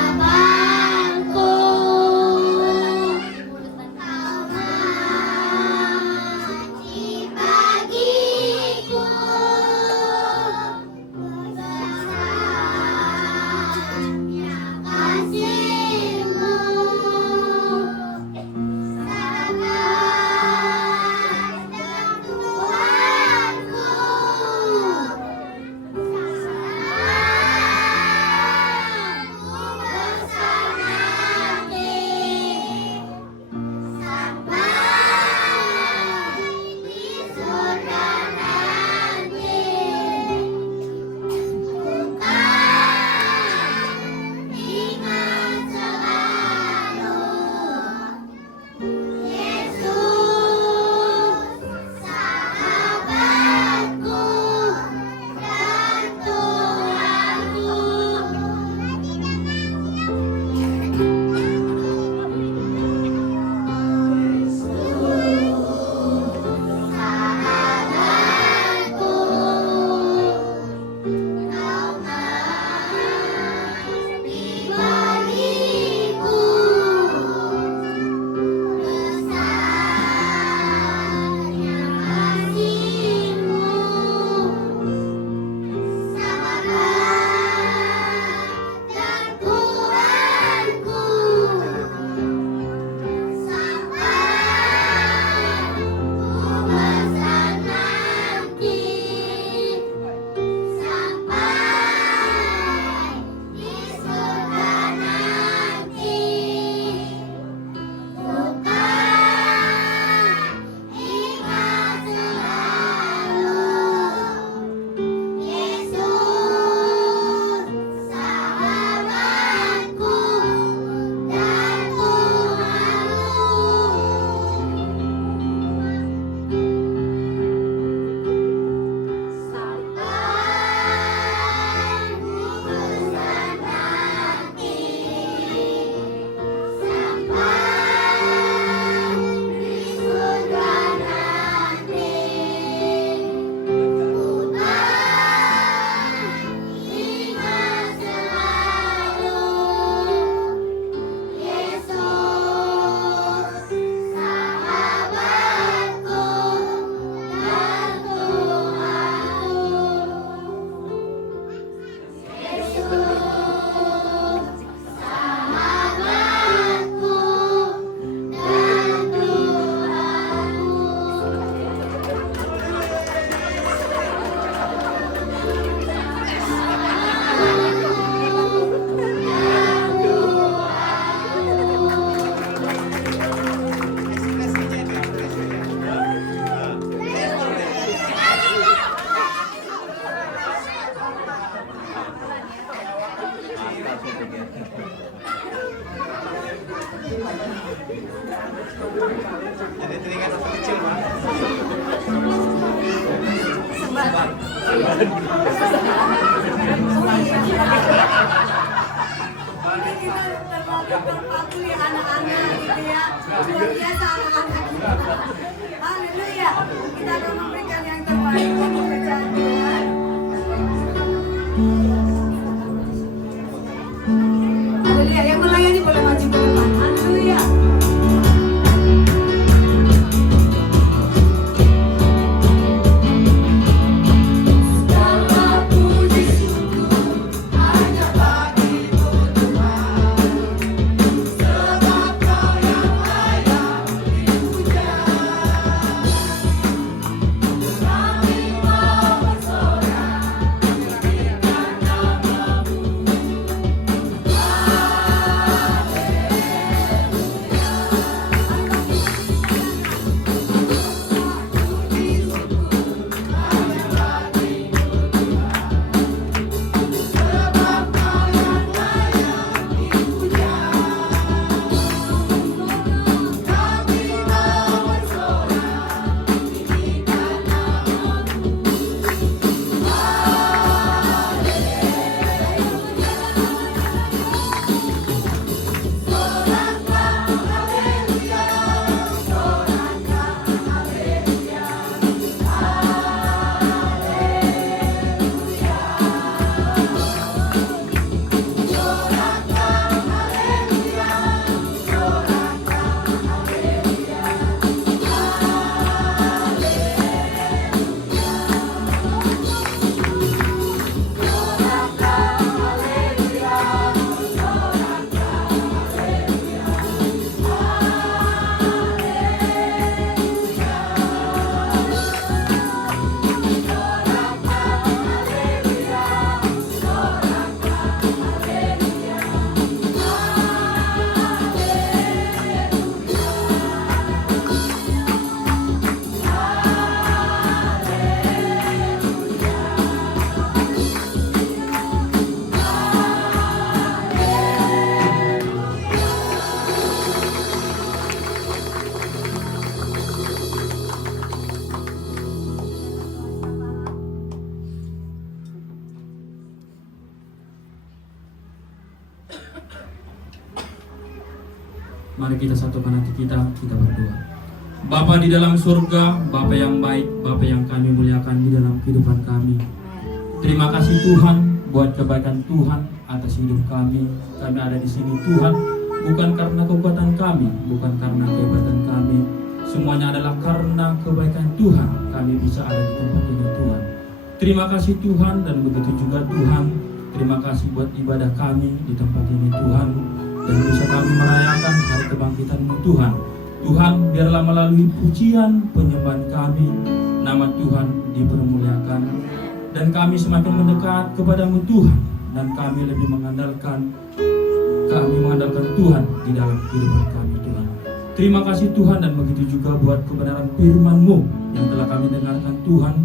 langsung pikir. Jadi telinga satu kecil, Pak. Ini kita terpaku ya anak-anak gitu ya. Luar biasa anak-anak kita. Haleluya. Kita akan memberikan yang terbaik untuk pekerjaan Tuhan. Haleluya. Yang melayani boleh maju ke depan. Haleluya. Mari kita satukan hati kita berdoa. Bapa di dalam surga, Bapa yang baik, Bapa yang kami muliakan di dalam kehidupan kami. Terima kasih Tuhan buat kebaikan Tuhan atas hidup kami. Kami ada di sini Tuhan, bukan karena kekuatan kami, bukan karena kehebatan kami. Semuanya adalah karena kebaikan Tuhan kami bisa ada di tempat ini Tuhan. Terima kasih Tuhan, dan begitu juga Tuhan, terima kasih buat ibadah kami di tempat ini Tuhan. Dan bisa kami merayakan hari kebangkitan-Mu Tuhan. Tuhan, biarlah melalui pujian penyembahan kami, nama Tuhan dipermuliakan. Dan kami semakin mendekat kepada-Mu Tuhan. Dan kami lebih mengandalkan Tuhan di dalam kehidupan kami Tuhan. Terima kasih Tuhan, dan begitu juga buat kebenaran firman-Mu yang telah kami dengarkan Tuhan.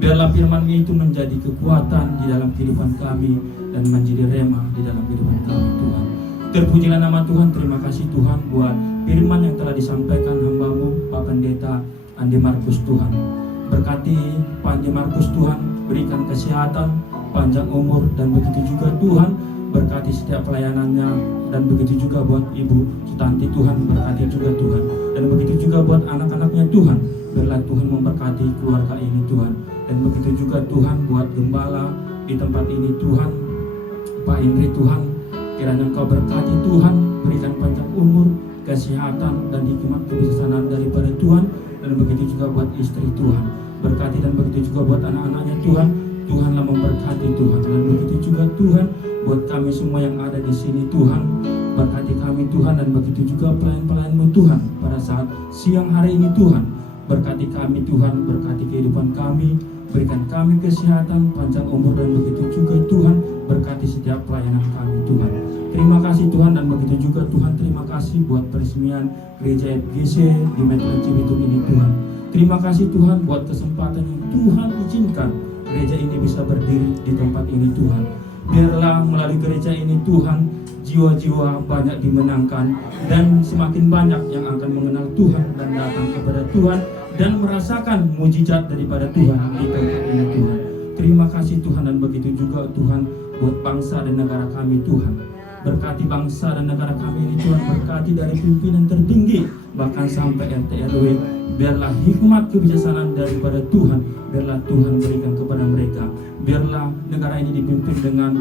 Biarlah firman-Mu itu menjadi kekuatan di dalam kehidupan kami dan menjadi rema di dalam kehidupan kami Tuhan. Terpujilah nama Tuhan. Terima kasih Tuhan buat firman yang telah disampaikan hamba-Mu Pak Pendeta Andi Markus Tuhan. Berkati Pak Andi Markus Tuhan, berikan kesehatan, panjang umur, dan begitu juga Tuhan berkati setiap pelayanannya, dan begitu juga buat Ibu Sutanti Tuhan, berkati juga Tuhan, dan begitu juga buat anak-anaknya Tuhan. Biarlah Tuhan memberkati keluarga ini Tuhan, dan begitu juga Tuhan buat gembala di tempat ini Tuhan, Pak Indri Tuhan. Kiranya Engkau berkati Tuhan, berikan panjang umur, kesehatan, dan hikmat kebijaksanaan daripada Tuhan, dan begitu juga buat istri Tuhan. Berkati dan begitu juga buat anak-anaknya Tuhan. Tuhanlah memberkati Tuhan, dan begitu juga Tuhan buat kami semua yang ada di sini Tuhan. Berkati kami Tuhan, dan begitu juga pelayan-pelayan-Mu Tuhan pada saat siang hari ini Tuhan. Berkati kami Tuhan, berkati kehidupan kami, berikan kami kesehatan, panjang umur, dan begitu juga Tuhan berkati setiap pelayanan kami Tuhan. Terima kasih Tuhan, dan begitu juga Tuhan terima kasih buat peresmian gereja FGC di Metro Cibitung ini Tuhan. Terima kasih Tuhan buat kesempatan yang Tuhan izinkan gereja ini bisa berdiri di tempat ini Tuhan. Biarlah melalui gereja ini Tuhan, jiwa-jiwa banyak dimenangkan dan semakin banyak yang akan mengenal Tuhan dan datang kepada Tuhan dan merasakan mujizat daripada Tuhan di tempat ini Tuhan. Terima kasih Tuhan, dan begitu juga Tuhan buat bangsa dan negara kami Tuhan. Berkati bangsa dan negara kami ini Tuhan, berkati dari pimpinan tertinggi bahkan sampai RT RW. Biarlah hikmat kebijaksanaan daripada Tuhan, biarlah Tuhan berikan kepada mereka. Biarlah negara ini dipimpin dengan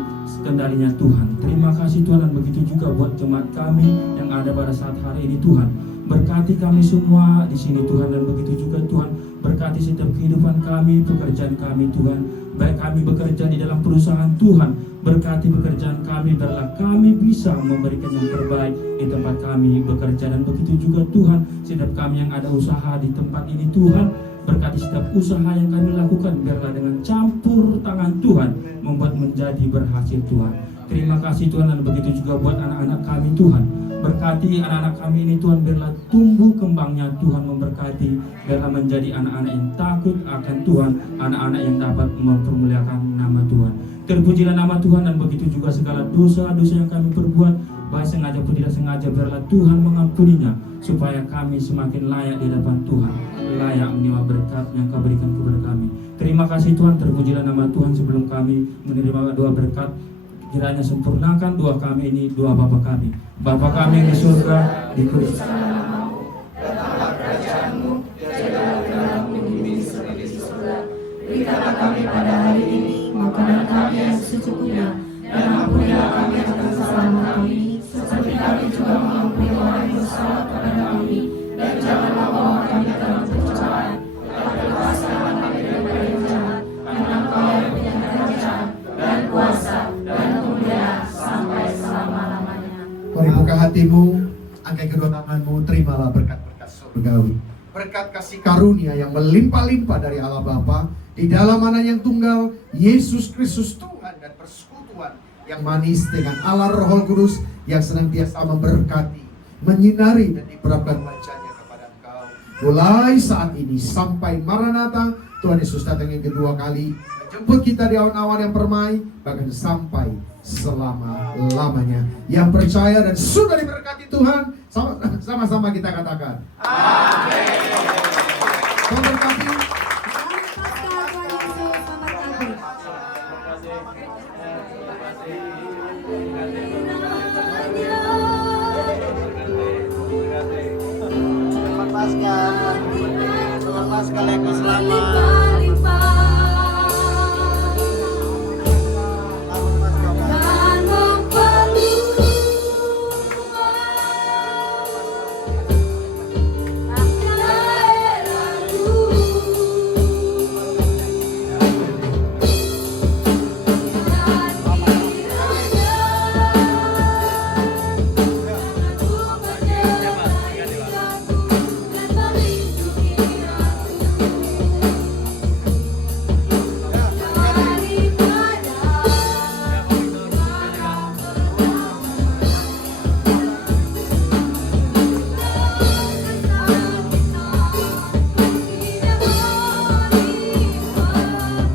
kendalinya Tuhan. Terima kasih Tuhan, dan begitu juga buat jemaat kami yang ada pada saat hari ini Tuhan. Berkati kami semua di sini Tuhan, dan begitu juga Tuhan berkati setiap kehidupan kami, pekerjaan kami Tuhan. Baik kami bekerja di dalam perusahaan Tuhan, berkati pekerjaan kami, biarlah kami bisa memberikan yang terbaik di tempat kami bekerja. Dan begitu juga Tuhan, setiap kami yang ada usaha di tempat ini Tuhan, berkati setiap usaha yang kami lakukan, biarlah dengan campur tangan Tuhan membuat menjadi berhasil Tuhan. Terima kasih Tuhan, dan begitu juga buat anak-anak kami Tuhan. Berkati anak-anak kami ini Tuhan, biarlah tumbuh kembangnya Tuhan memberkati, biarlah menjadi anak-anak yang takut akan Tuhan, anak-anak yang dapat mempermuliakan nama Tuhan. Terpujilah nama Tuhan, dan begitu juga segala dosa-dosa yang kami perbuat, baik sengaja pun tidak sengaja, biarlah Tuhan mengampuninya, supaya kami semakin layak di hadapan Tuhan, layak menerima berkat yang Kau berikan kepada kami. Terima kasih Tuhan, terpujilah nama Tuhan. Sebelum kami menerima doa berkat, kiranya sempurnakan doa kami ini, doa Bapa kami. Bapa kami yang di surga, dikuduskanlah namamu, datanglah kerajaanmu, jadilah kehendakmu di bumi seperti di surga. Berikanlah kami pada hari ini makanan kami yang secukupnya, dan ampunilah kami akan kesalahan kami, seperti kami juga mengampuni orang yang bersalah kepada kami. Dan janganlah bawa kami ke dalam pencobaan, tetapi lepaskanlah kami daripada yang jahat, karena Engkau yang punya kerajaan dan kuasa dan kemuliaan sampai selama-lamanya. Mari buka hatimu, angkat kedua tanganmu, terimalah berkat-berkat surgawi. Berkat kasih karunia yang melimpah-limpah dari Allah Bapa, di dalam Anak yang tunggal, Yesus Kristus Tuhan, dan persekutuan yang manis dengan Allah Roh Kudus yang senantiasa memberkati, menyinari dan diperapkan wajahnya kepada engkau. Mulai saat ini sampai Maranatha, Tuhan Yesus datang yang kedua kali, menjemput kita di awan-awan yang permai, bahkan sampai selama-lamanya. Yang percaya dan sudah diberkati Tuhan, sama-sama kita katakan amin. Tuhan berkati.